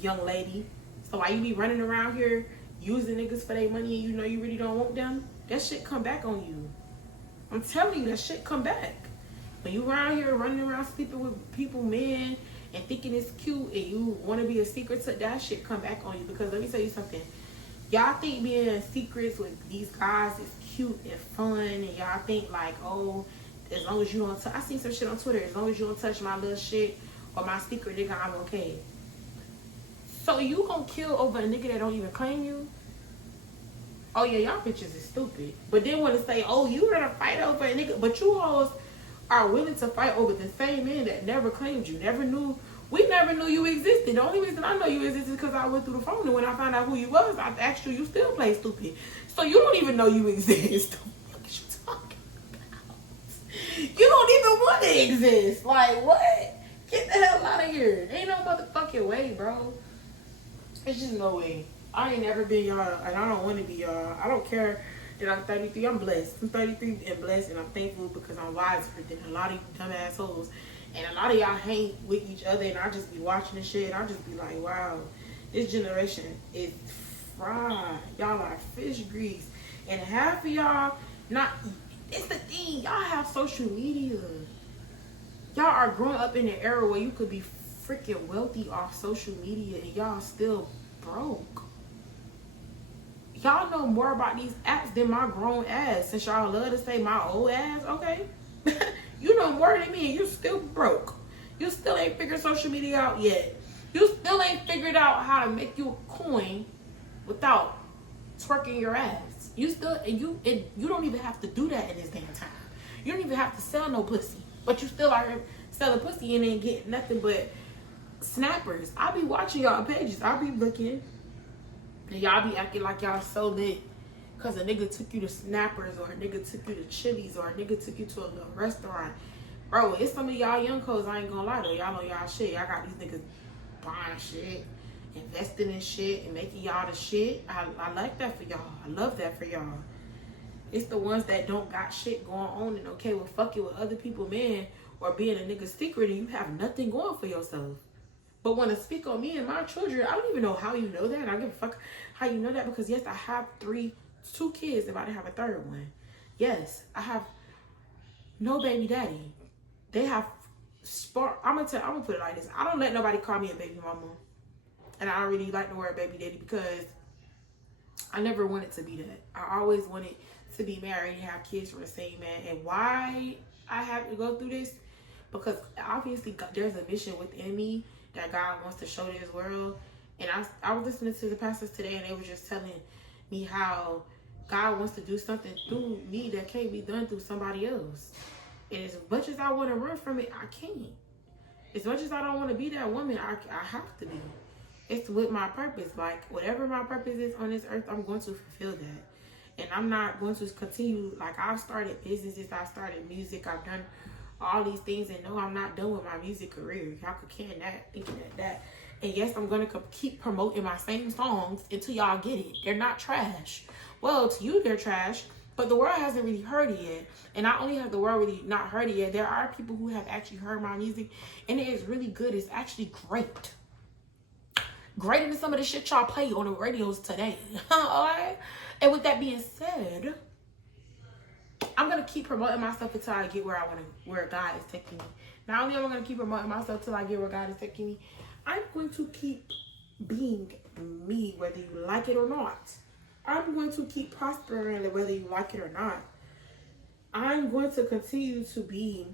young lady. So why you be running around here using niggas for their money and you know you really don't want them? That shit come back on you. I'm telling you, that shit come back. When you around here running around sleeping with people, men, and thinking it's cute, and you want to be a secret, to that shit come back on you. Because let me tell you something. Y'all think being in secrets with these guys is cute and fun, and y'all think like, oh, as long as you don't I seen some shit on Twitter, as long as you don't touch my little shit or my secret, nigga, I'm okay. So you gonna kill over a nigga that don't even claim you? Oh yeah, y'all bitches is stupid. But then want to say, oh, you gonna fight over a nigga, but you hoes are willing to fight over the same man that never claimed you, never knew. We never knew you existed. The only reason I know you existed is because I went through the phone, and when I found out who you was, I asked you. You still play stupid, so you don't even know you exist. What is you talking about? You don't even want to exist. Like what? Get the hell out of here. Ain't no motherfucking way, bro. It's just no way. I ain't never been y'all, and I don't want to be y'all. I don't care that I'm 33. I'm blessed. I'm 33 and blessed, and I'm thankful because I'm wiser than a lot of you dumb assholes. And a lot of y'all hang with each other, and I just be watching this shit, and I just be like, wow, this generation is fried. Y'all are fish grease. And half of y'all, it's the thing, y'all have social media. Y'all are growing up in an era where you could be freaking wealthy off social media, and y'all still broke. Y'all know more about these apps than my grown ass. Since y'all love to say my old ass, okay? You know more than me, and you still broke. You still ain't figured social media out yet. You still ain't figured out how to make you a coin without twerking your ass. You don't even have to do that in this damn time. You don't even have to sell no pussy, but you still out here selling pussy and ain't getting nothing but snappers. I be watching y'all pages. I be looking, and y'all be acting like y'all so lit. Cause a nigga took you to Snappers, or a nigga took you to Chili's, or a nigga took you to a little restaurant. Bro, it's some of y'all young codes, I ain't gonna lie though. Y'all know y'all shit. Y'all got these niggas buying shit, investing in shit, and making y'all the shit. I like that for y'all. I love that for y'all. It's the ones that don't got shit going on and okay with fucking with other people, man, or being a nigga secret, and you have nothing going for yourself. But when to speak on me and my children, I don't even know how you know that. I don't give a fuck how you know that, because yes, I have two kids, about to have a third one. Yes, I have no baby daddy. They have spark. I'm gonna put it like this. I don't let nobody call me a baby mama, and I don't really like the word baby daddy because I never wanted to be that. I always wanted to be married and have kids from the same man. And why I have to go through this? Because obviously there's a mission within me that God wants to show to this world. And I was listening to the pastors today, and they were just telling me how God wants to do something through me that can't be done through somebody else. And as much as I want to run from it, I can't. As much as I don't want to be that woman, I have to be. It's with my purpose. Like, whatever my purpose is on this earth, I'm going to fulfill that. And I'm not going to continue. Like, I've started businesses, I've started music, I've done all these things, and no, I'm not done with my music career. Y'all could can that, thinking that. And yes, I'm going to keep promoting my same songs until y'all get it. They're not trash. Well, to you, they're trash, but the world hasn't really heard it yet. And not only has the world really not heard it yet, there are people who have actually heard my music, and it is really good. It's actually great. Greater than some of the shit y'all play on the radios today. Alright? And with that being said, I'm going to keep promoting myself until I get where God is taking me. Not only am I going to keep promoting myself till I get where God is taking me, I'm going to keep being me, whether you like it or not. I'm going to keep prospering whether you like it or not. I'm going to continue to be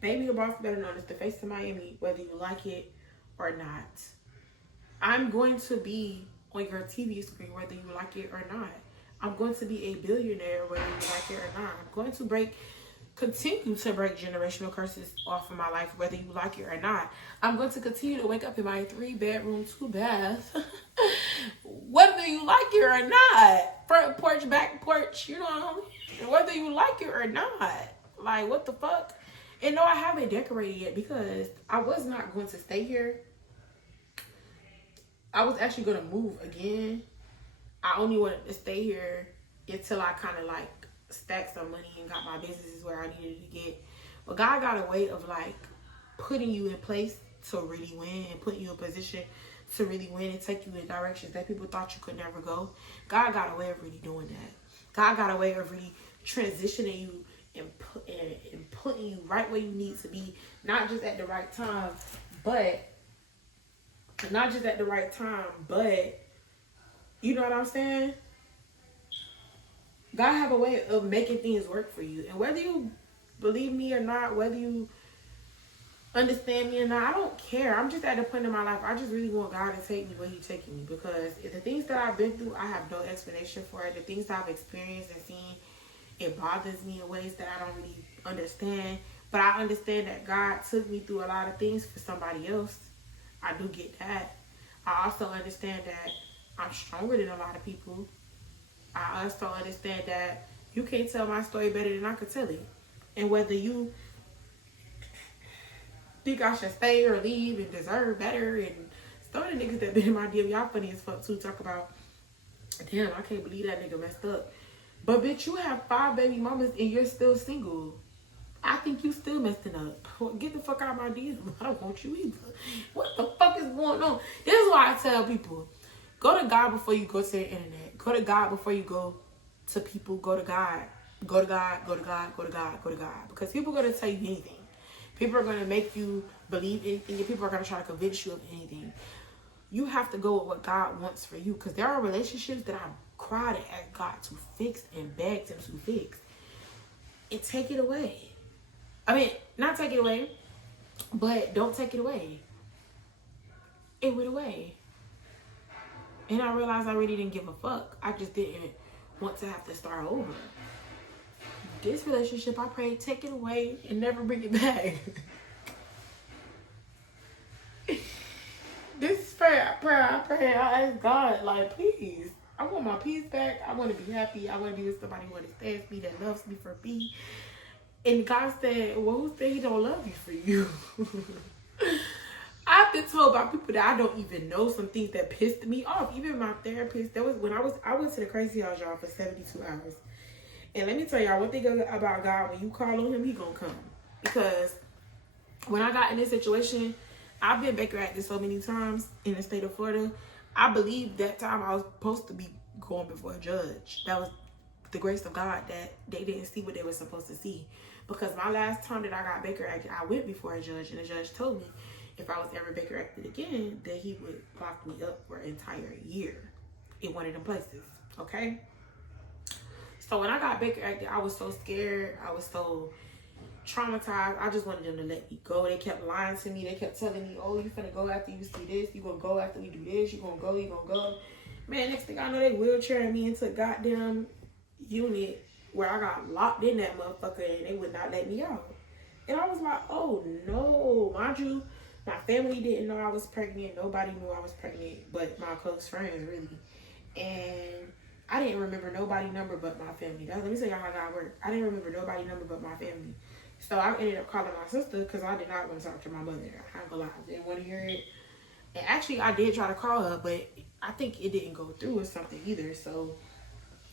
Baby the Boss, better known as the face of Miami, whether you like it or not. I'm going to be on your TV screen whether you like it or not. I'm going to be a billionaire whether you like it or not. I'm going to continue to break generational curses off of my life whether you like it or not. I'm going to continue to wake up in my 3-bedroom, 2-bath whether you like it or not. Front porch, back porch, you know, whether you like it or not. Like, what the fuck? And no, I haven't decorated yet because I was not going to stay here. I was actually going to move again. I only wanted to stay here until I kind of like stacked some money and got my businesses where I needed to get. But God got a way of like putting you in place to really win and putting you in position to really win and take you in directions that people thought you could never go. God got a way of really doing that. God got a way of really transitioning you and putting you right where you need to be, not just at the right time, but you know what I'm saying? God have a way of making things work for you. And whether you believe me or not, whether you understand me or not, I don't care. I'm just at the point in my life, I just really want God to take me where He's taking me. Because the things that I've been through, I have no explanation for it. The things I've experienced and seen, It bothers me in ways that I don't really understand. But I understand that God took me through a lot of things for somebody else. I do get that. I also understand that I'm stronger than a lot of people. I also understand that you can't tell my story better than I could tell it. And whether you think I should stay or leave and deserve better, and some of the niggas that been in my DM, y'all funny as fuck too, talk about, damn, I can't believe that nigga messed up. But bitch, you have 5 baby mamas and you're still single. I think you still messing up. Get the fuck out of my DM. I don't want you either. What the fuck is going on? This is why I tell people, go to God before you go to the internet. Go to God before you go to people. Go to God. Go to God. Go to God. Go to God. Go to God. Because people are going to tell you anything. People are going to make you believe anything. And people are going to try to convince you of anything. You have to go with what God wants for you. Because there are relationships that I've cried and asked God to fix and begged him to fix. And take it away. I mean, not take it away, but don't take it away. It went away. And I realized I really didn't give a fuck. I just didn't want to have to start over. This relationship, I prayed, take it away and never bring it back. This prayer, I pray, I ask God, like, please, I want my peace back. I want to be happy. I want to be with somebody who understands me, that loves me for me. And God said, well, who said he don't love you for you? I've been told by people that I don't even know some things that pissed me off. Even my therapist, that was when I went to the crazy house, y'all, for 72 hours. And let me tell y'all, one thing about God, when you call on him, he gonna come. Because when I got in this situation, I've been Baker acted so many times in the state of Florida. I believe that time I was supposed to be going before a judge. That was the grace of God that they didn't see what they were supposed to see. Because my last time that I got Baker acted, I went before a judge, and the judge told me if I was ever Baker acted again, that he would lock me up for an entire year in one of them places. Okay? So when I got Baker acted, I was so scared. I was so traumatized. I just wanted them to let me go. They kept lying to me. They kept telling me, oh, you finna go after you see this. You gonna go after we do this. You gonna go. Man, next thing I know, they wheelchairing me into a goddamn unit where I got locked in that motherfucker and they would not let me out. And I was like, oh no. Mind you, my family didn't know I was pregnant. Nobody knew I was pregnant but my close friends, really. And I didn't remember nobody's number but my family. Let me tell y'all how that worked. I didn't remember nobody's number but my family. So I ended up calling my sister because I did not want to talk to my mother. I ain't gonna lie, I didn't want to hear it. And actually, I did try to call her, but I think it didn't go through or something either. So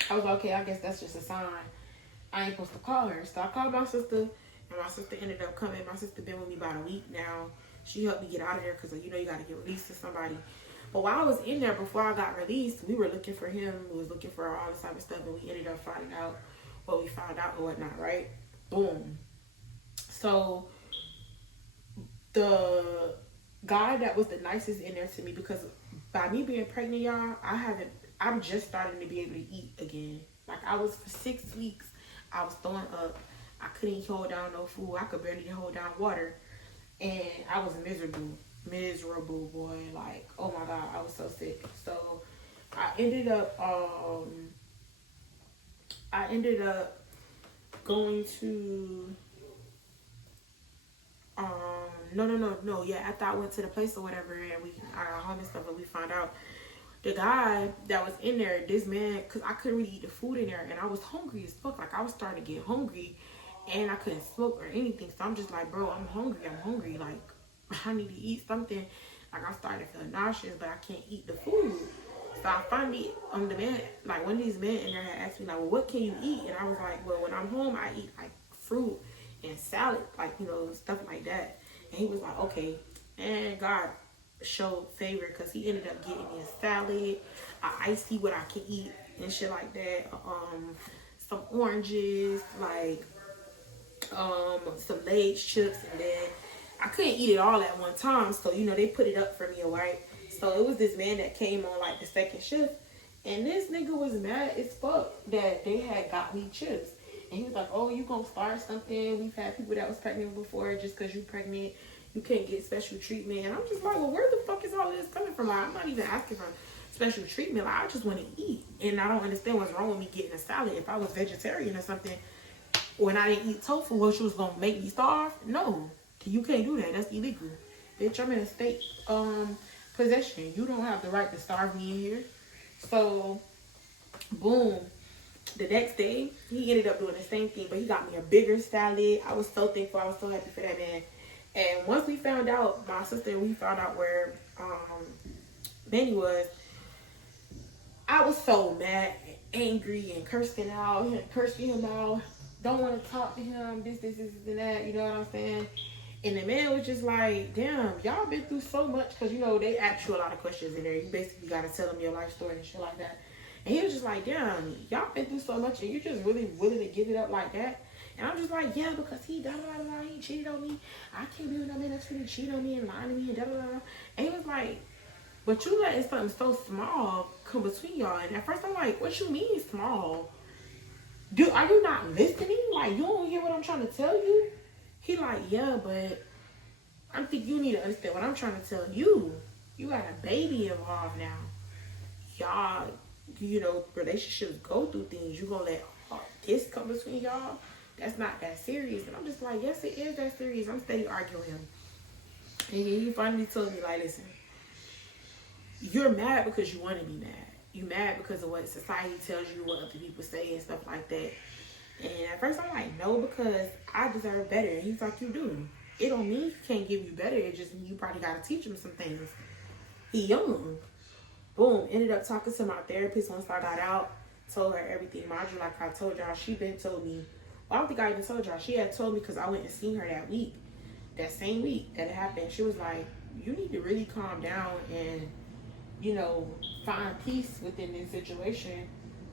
I was like, okay, I guess that's just a sign. I ain't supposed to call her. So I called my sister, and my sister ended up coming. My sister been with me about a week now. She helped me get out of there because, you know, you got to get released to somebody. But while I was in there, before I got released, we were looking for him. We was looking for all this type of stuff, and we ended up finding out what we found out and whatnot, right? Boom. So the guy that was the nicest in there to me, because by me being pregnant, y'all, I'm just starting to be able to eat again. Like, I was for 6 weeks, I was throwing up. I couldn't hold down no food. I could barely hold down water. And I was miserable, boy. Like, oh my God, I was so sick. So I ended up going to no. Yeah, after I went to the place or whatever, and I got home and stuff, and we found out the guy that was in there, this man, because I couldn't really eat the food in there, and I was hungry as fuck. Like, I was starting to get hungry, and I couldn't smoke or anything. So I'm just like, bro, I'm hungry. Like, I need to eat something. Like, I started to feel nauseous, but I can't eat the food. So I finally, the man, like, one of these men in there had asked me, like, well, what can you eat? And I was like, well, when I'm home, I eat, like, fruit and salad, like, you know, stuff like that. And he was like, okay. And God showed favor, because he ended up getting me a salad, I see what I can eat and shit like that. Some oranges, like, some Lay's chips, and then I couldn't eat it all at one time, so, you know, they put it up for me, alright? So it was this man that came on, like, the second shift, and this nigga was mad as fuck that they had got me chips. And he was like, oh, you gonna start something? We've had people that was pregnant before. Just because you pregnant, you can't get special treatment. And I'm just like, well, where the fuck is all this coming from? Like, I'm not even asking for special treatment. Like, I just want to eat. And I don't understand what's wrong with me getting a salad. If I was vegetarian or something, when I didn't eat tofu, what, she was going to make me starve? No. You can't do that. That's illegal. Bitch, I'm in a state possession. You don't have the right to starve me in here. So, boom. The next day, he ended up doing the same thing, but he got me a bigger salad. I was so thankful. I was so happy for that man. And once we found out, my sister and we found out where Benny was, I was so mad and angry and cursing him out. Don't want to talk to him, this, and that, you know what I'm saying? And the man was just like, damn, y'all been through so much, because, you know, they ask you a lot of questions in there. You basically got to tell them your life story and shit like that. And he was just like, damn, y'all been through so much, and you just really willing to give it up like that? And I'm just like, yeah, because he he cheated on me. I can't be with no man that's gonna cheat on me and lie to me and da-da-da. And he was like, but you letting something so small come between y'all. And at first I'm like, what you mean small? Dude, are you not listening? Like, you don't hear what I'm trying to tell you? He like, yeah, but I think you need to understand what I'm trying to tell you. You got a baby involved now. Y'all, you know, relationships go through things. You gonna let this come between y'all? That's not that serious. And I'm just like, yes, it is that serious. I'm steady arguing him. And he finally told me, like, listen, you're mad because you want to be mad. You mad because of what society tells you, what other people say and stuff like that. And at first I'm like, no, because I deserve better. And he's like, you do. It don't mean he can't give you better. It just means you probably got to teach him some things. He young. Boom. Ended up talking to my therapist once I got out. Told her everything. Mind you, like I told y'all, she been told me. Well, I don't think I even told y'all. She had told me because I went and seen her that week. That same week that it happened. She was like, you need to really calm down and, you know, find peace within this situation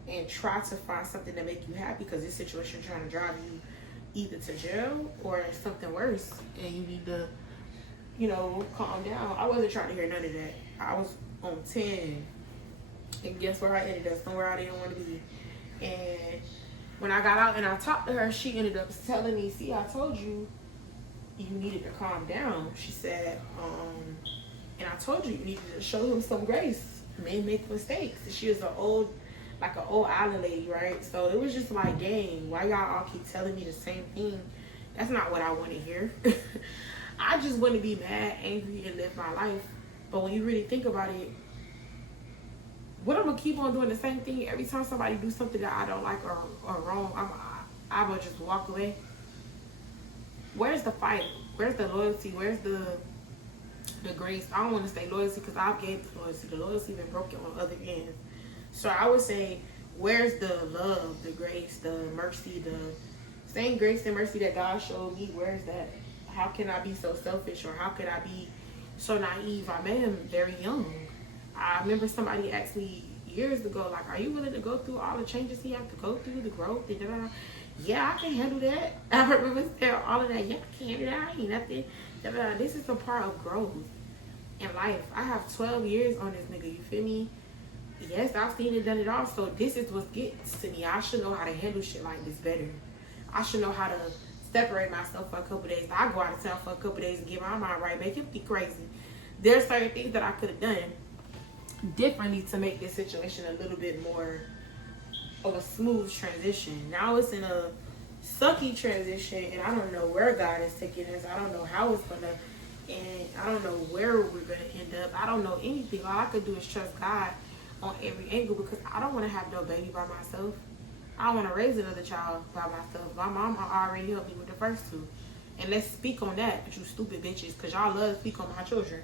and try to find something to make you happy, because this situation trying to drive you either to jail or something worse, and you need to, you know, calm down. I wasn't trying to hear none of that. I was on 10, and guess where I ended up? Somewhere I didn't want to be. And when I got out and I talked to her, she ended up telling me, see, I told you you needed to calm down. She said, and I told you needed to show him some grace. Men make mistakes. She was an old island lady, right? So it was just like, dang, why y'all all keep telling me the same thing? That's not what I want to hear. I just want to be mad, angry, and live my life. But when you really think about it, what I'm going to keep on doing the same thing every time somebody do something that I don't like or wrong, I'm going to just walk away? Where's the fight? Where's the loyalty? Where's the grace? I don't want to say loyalty because I gave the loyalty. The loyalty been broken on other ends. So I would say, where's the love, the grace, the mercy, the same grace and mercy that God showed me? Where's that? How can I be so selfish, or how could I be so naive? I met him very young. I remember somebody asked me years ago, like, are you willing to go through all the changes he has to go through, the growth, and da-da-da? Yeah, I can handle that. I remember saying all of that. Yeah, I can handle that. I ain't nothing. Da-da-da. This is a part of growth in life. I have 12 years on this nigga, you feel me? Yes, I've seen it, done it all. So this is what gets to me. I should know how to handle shit like this better. I should know how to separate myself for a couple days. I go out of town for a couple days and get my mind right, make him be crazy. There's certain things that I could have done differently to make this situation a little bit more of a smooth transition. Now it's in a sucky transition, and I don't know where God is taking us. I don't know how it's gonna, and I don't know where we're gonna end up. I don't know anything. All I could do is trust God on every angle, because I don't want to have no baby by myself. I don't want to raise another child by myself. My mom already helped me with the first two. And let's speak on that, but you stupid bitches, because y'all love to speak on my children.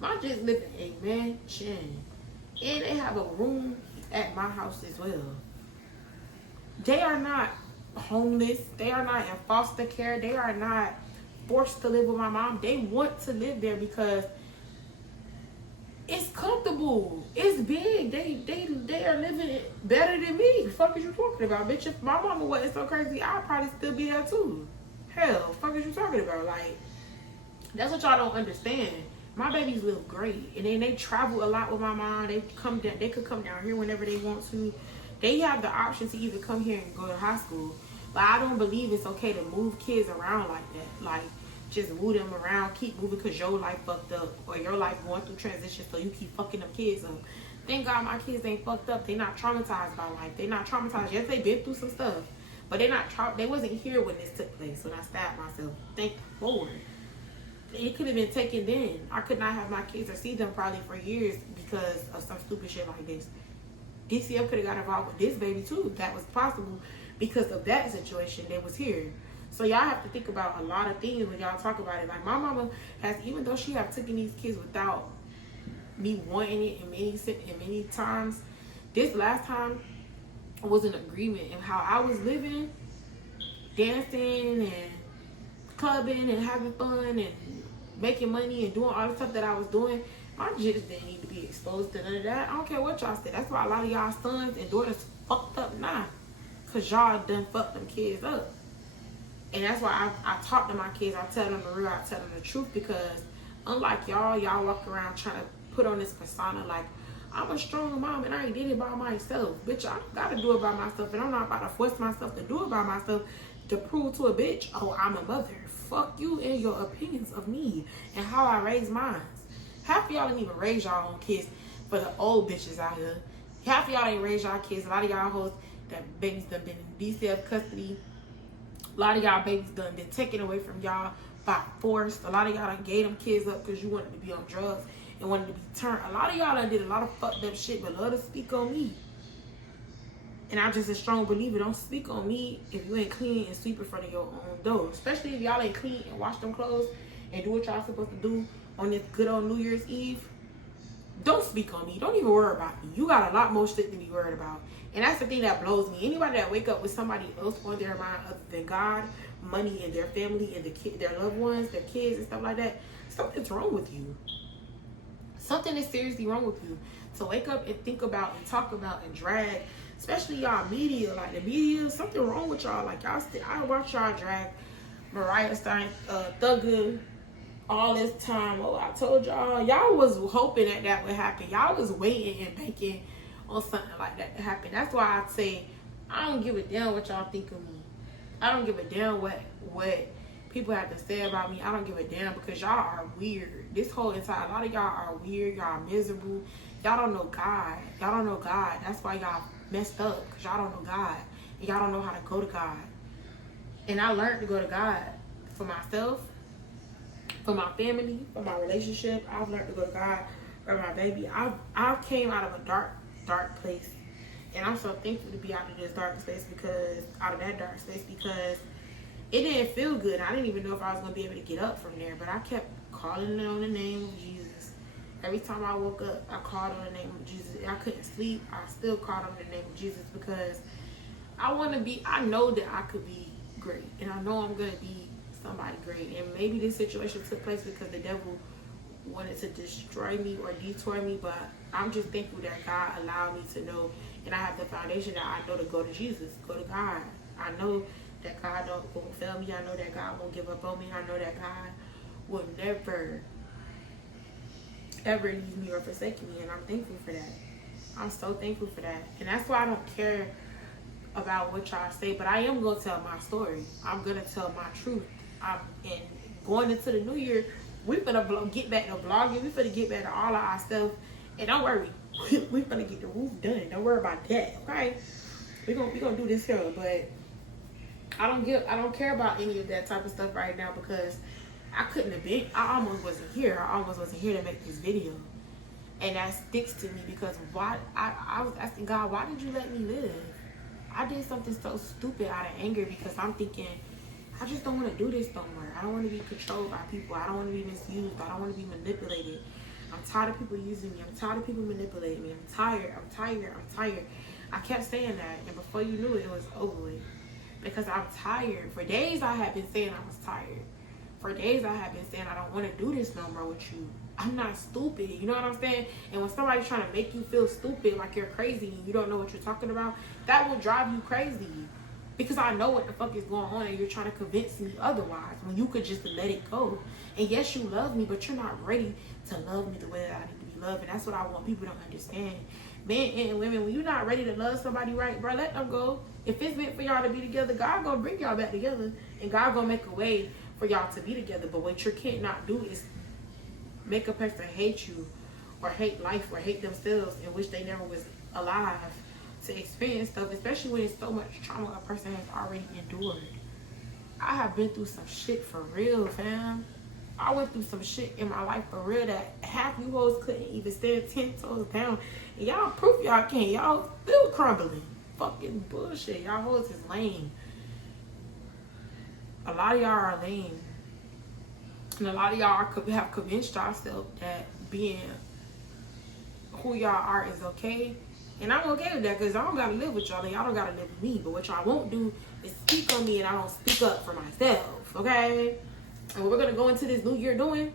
My just live in a mansion, and they have a room at my house as well. They are not homeless. They are not in foster care. They are not forced to live with my mom. They want to live there because it's comfortable. It's big. They are living it better than me. The fuck is you talking about, bitch? If my mama wasn't so crazy, I'd probably still be there too. Hell, the fuck is you talking about? Like, that's what y'all don't understand. My babies live great, and then they travel a lot with my mom. They come down. They could come down here whenever they want to. They have the option to either come here and go to high school. But I don't believe it's okay to move kids around like that. Like, just move them around, keep moving because your life fucked up or your life going through transition, so you keep fucking them kids up. Thank God my kids ain't fucked up. They not traumatized by life. They not traumatized. Yes, they been through some stuff, but they wasn't here when this took place, when I stabbed myself. Thank Lord. It could have been taken then. I could not have my kids or see them probably for years because of some stupid shit like this. DCF could have got involved with this baby too. That was possible because of that situation that was here. So y'all have to think about a lot of things when y'all talk about it. Like my mama has, even though she have taken these kids without me wanting it in many times, this last time was an agreement in how I was living, dancing and clubbing and having fun and making money and doing all the stuff that I was doing. My just didn't need to be exposed to none of that. I don't care what y'all say. That's why a lot of y'all sons and daughters fucked up now, because y'all done fucked them kids up. And that's why I talk to my kids. I tell them the real, I tell them the truth, because unlike y'all walk around trying to put on this persona like, I'm a strong mom and I ain't did it by myself. Bitch, I gotta do it by myself, and I'm not about to force myself to do it by myself to prove to a bitch, oh, I'm a mother. Fuck you and your opinions of me and how I raise mine. Half of y'all didn't even raise y'all own kids, for the old bitches out here. Half of y'all ain't raised y'all kids. A lot of y'all hoes that babies done been in DCF custody. A lot of y'all babies done been taken away from y'all by force. A lot of y'all done gave them kids up because you wanted to be on drugs and wanted to be turned. A lot of y'all done did a lot of fucked up shit, but love to speak on me. And I'm just a strong believer. Don't speak on me if you ain't clean and sweep in front of your own door. Especially if y'all ain't clean and wash them clothes and do what y'all supposed to do on this good old New Year's Eve. Don't speak on me. Don't even worry about me. You got a lot more shit to be worried about. And that's the thing that blows me. Anybody that wake up with somebody else on their mind other than God, money, and their family, and their loved ones, their kids, and stuff like that, something's wrong with you. Something is seriously wrong with you. To wake up and think about and talk about and drag, especially y'all media, like the media, something wrong with y'all. Like y'all, I watch y'all drag Mariah Stein, Thugger, all this time. Oh, I told y'all was hoping that would happen. Y'all was waiting and banking on something like that to happen. That's why I say I don't give a damn what y'all think of me. I don't give a damn what people have to say about me. I don't give a damn, because y'all are weird. This whole entire, a lot of y'all are weird. Y'all miserable. Y'all don't know God. Y'all don't know God. That's why y'all messed up, because y'all don't know God. And y'all don't know how to go to God. And I learned to go to God for myself, for my family, for my relationship. I've learned to go to God for my baby. I came out of a dark place, and I'm so thankful to be out of this dark space, because it didn't feel good. I didn't even know if I was gonna be able to get up from there, but I kept calling on the name of Jesus. Every time I woke up, I called on the name of Jesus. I couldn't sleep, I still called on the name of Jesus, because I know that I could be great, and I know I'm gonna be somebody great. And maybe this situation took place because the devil wanted to destroy me or detour me, but I'm just thankful that God allowed me to know, and I have the foundation that I know to go to Jesus, go to God. I know that God won't fail me. I know that God won't give up on me. I know that God will never ever leave me or forsake me, and I'm thankful for that. I'm so thankful for that. And that's why I don't care about what y'all say, but I am going to tell my story. I'm going to tell my truth. And going into the new year, we finna get back to vlogging. We finna get back to all of our stuff. And don't worry, we finna get the roof done. Don't worry about that, okay? We gonna do this here, but I don't care about any of that type of stuff right now, because I couldn't have been. I almost wasn't here. To make this video, and that sticks to me, because why? I was asking God, why did you let me live? I did something so stupid out of anger, because I'm thinking, I just don't want to do this no more. I don't want to be controlled by people. I don't want to be misused. I don't want to be manipulated. I'm tired of people using me. I'm tired of people manipulating me. I'm tired. I kept saying that, and before you knew it, it was over with. Because I'm tired. For days I had been saying I was tired. For days I have been saying I don't want to do this no more with you. I'm not stupid. You know what I'm saying? And when somebody's trying to make you feel stupid, like you're crazy and you don't know what you're talking about, that will drive you crazy. Because I know what the fuck is going on, and you're trying to convince me otherwise, when you could just let it go. And yes, you love me, but you're not ready to love me the way that I need to be loved. And that's what I want people to understand. Men and women, when you're not ready to love somebody right, bro, let them go. If it's meant for y'all to be together, God gonna bring y'all back together, and God gonna make a way for y'all to be together. But what you can't not do is make a person hate you or hate life or hate themselves and wish they never was alive to experience stuff, especially when it's so much trauma a person has already endured. I have been through some shit for real, fam. I went through some shit in my life for real that half you hoes couldn't even stand 10 toes down. And y'all proof y'all can't. Y'all still crumbling. Fucking bullshit. Y'all hoes is lame. A lot of y'all are lame. And a lot of y'all have convinced yourself that being who y'all are is okay. And I'm okay with that because I don't got to live with y'all and y'all don't got to live with me. But what y'all won't do is speak on me and I don't speak up for myself, okay? And what we're going to go into this new year doing,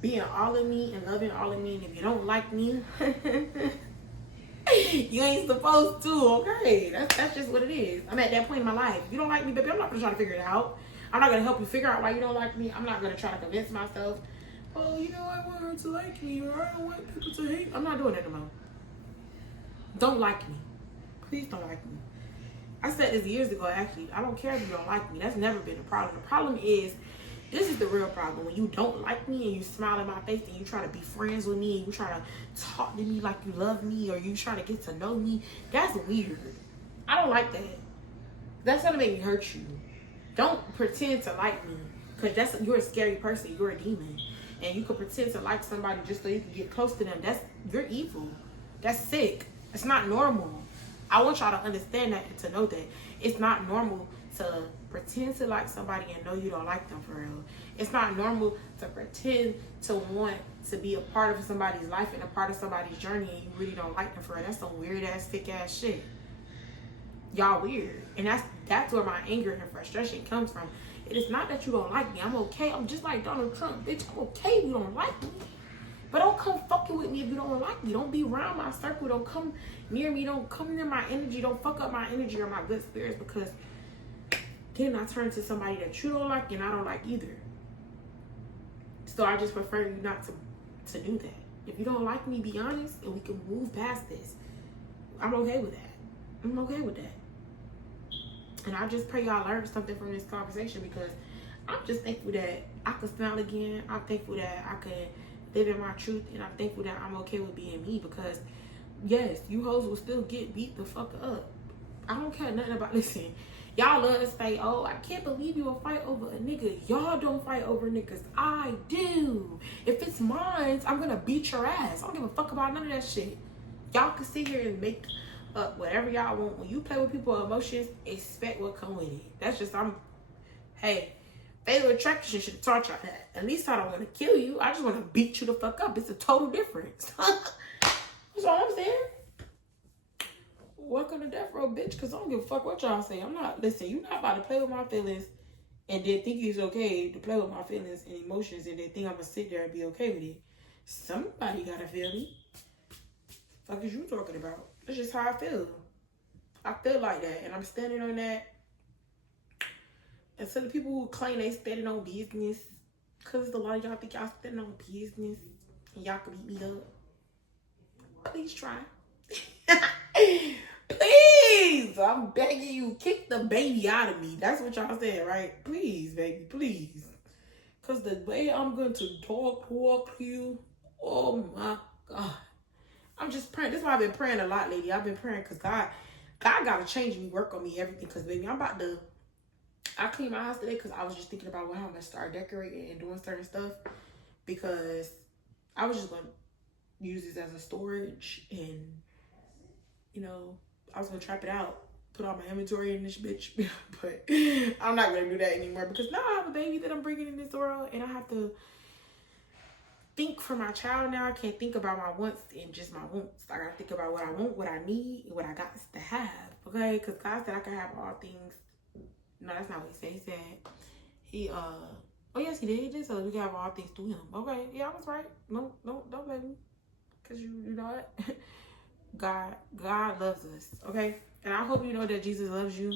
being all of me and loving all of me. And if you don't like me, you ain't supposed to, okay? That's just what it is. I'm at that point in my life. If you don't like me, baby, I'm not going to try to figure it out. I'm not going to help you figure out why you don't like me. I'm not going to try to convince myself, oh, you know, I want her to like me or I don't want people to hate me. I'm not doing that no more. Don't like me. Please don't like me. I said this years ago, actually. I don't care if you don't like me. That's never been a problem. The problem is, this is the real problem. When you don't like me and you smile in my face and you try to be friends with me and you try to talk to me like you love me or you try to get to know me, that's weird. I don't like that. That's gonna make me hurt you. Don't pretend to like me, because you're a scary person. You're a demon. And you can pretend to like somebody just so you can get close to them. You're evil. That's sick. It's not normal. I want y'all to understand that and to know that it's not normal to pretend to like somebody and know you don't like them for real. It's not normal to pretend to want to be a part of somebody's life and a part of somebody's journey and you really don't like them for real. That's some weird ass, sick ass shit. Y'all weird. And that's where my anger and frustration comes from. It is not that you don't like me. I'm okay. I'm just like Donald Trump. Bitch, I'm okay if you don't like me. But don't come fucking with me if you don't like me. Don't be around my circle. Don't come near me. Don't come near my energy. Don't fuck up my energy or my good spirits, because then I turn to somebody that you don't like and I don't like either. So I just prefer you not to do that. If you don't like me, be honest and we can move past this. I'm okay with that. I'm okay with that. And I just pray y'all learned something from this conversation, because I'm just thankful that I could smile again. I'm thankful that I could live in my truth, and I'm thankful that I'm okay with being me, because yes, you hoes will still get beat the fuck up. I don't care nothing about, listen, y'all love to say, oh, I can't believe you will fight over a nigga. Y'all don't fight over niggas. I do. If it's mine, I'm gonna beat your ass. I don't give a fuck about none of that shit. Y'all can sit here and make up whatever y'all want. When you play with people's emotions, expect what come with it. That's just, hey, fatal attraction should have taught y'all that. At least I don't want to kill you. I just want to beat you the fuck up. It's a total difference. That's all I'm saying. Welcome to death row, bitch, because I don't give a fuck what y'all say. Listen, you're not about to play with my feelings and then think it's okay to play with my feelings and emotions and then think I'm going to sit there and be okay with it. Somebody got to feel me. Fuck is you talking about? That's just how I feel. I feel like that, and I'm standing on that. And so the people who claim they standing on business, because a lot of y'all think y'all standing on business and y'all can beat me up, please try. Please, I'm begging you, kick the baby out of me. That's what y'all saying, right? Please, baby, please. Because the way I'm going to talk to you, oh my God. I'm just praying. This is why I've been praying a lot lately. I've been praying because God got to change me, work on me, everything. Because, baby, I cleaned my house today because I was just thinking about how I'm going to start decorating and doing certain stuff. Because I was just going to use this as a storage and, you know, I was going to trap it out, put all my inventory in this bitch. But I'm not going to do that anymore because now I have a baby that I'm bringing in this world and I have to think for my child now. I can't think about my wants and just my wants. I gotta think about what I want, what I need, and what I got to have. Okay? Because God said I can have all things. No, that's not what he said. He said oh yes, he did. He did. So we can have all things through him. Okay, yeah, I was right. No, don't blame me. Because you know what? God loves us. Okay? And I hope you know that Jesus loves you.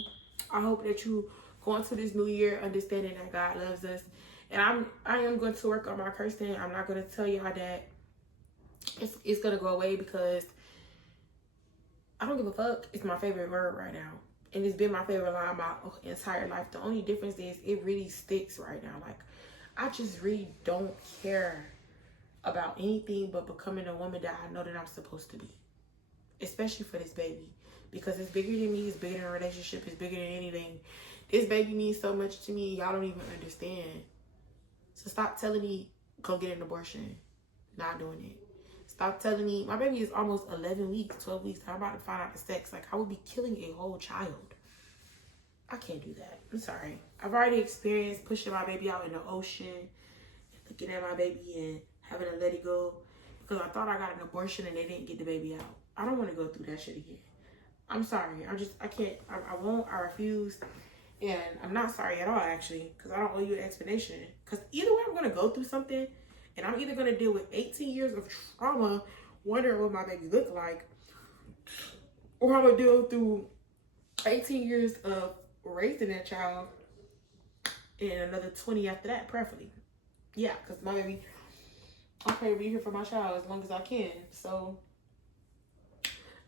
I hope that you go into this new year understanding that God loves us. And I am going to work on my cursing. I'm not going to tell y'all that it's going to go away because I don't give a fuck. It's my favorite word right now. And it's been my favorite line my entire life. The only difference is it really sticks right now. Like, I just really don't care about anything but becoming a woman that I know that I'm supposed to be. Especially for this baby. Because it's bigger than me. It's bigger than a relationship. It's bigger than anything. This baby means so much to me. Y'all don't even understand. So stop telling me, go get an abortion. Not doing it. Stop telling me, my baby is almost 11 weeks, 12 weeks. I'm about to find out the sex. Like, I would be killing a whole child. I can't do that. I'm sorry. I've already experienced pushing my baby out in the ocean, looking at my baby and having to let it go because I thought I got an abortion and they didn't get the baby out. I don't want to go through that shit again. I'm sorry. I can't. I won't. I refuse. And I'm not sorry at all, actually, because I don't owe you an explanation. Because either way, I'm going to go through something, and I'm either going to deal with 18 years of trauma, wondering what my baby looked like, or I'm going to deal through 18 years of raising that child and another 20 after that, preferably. Yeah, because my baby, I'm trying to be here for my child as long as I can. So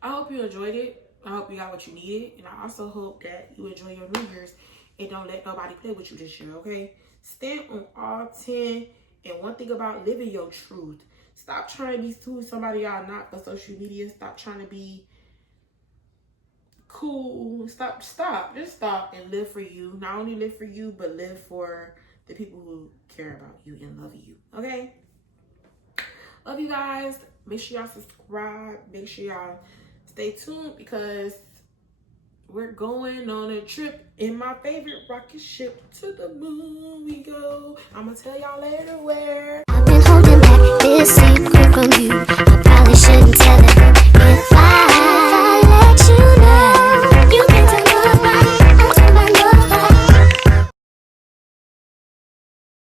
I hope you enjoyed it. I hope you got what you needed. And I also hope that you enjoy your New Year's and don't let nobody play with you this year, okay? Stand on all 10. And one thing about living your truth. Stop trying to be who somebody y'all not for social media. Stop trying to be cool. Stop. Just stop and live for you. Not only live for you, but live for the people who care about you and love you, okay? Love you guys. Make sure y'all subscribe. Make sure y'all stay tuned because we're going on a trip in my favorite rocket ship. To the moon we go. I'm gonna tell y'all later where. I've been holding back this secret from you. I probably shouldn't tell it.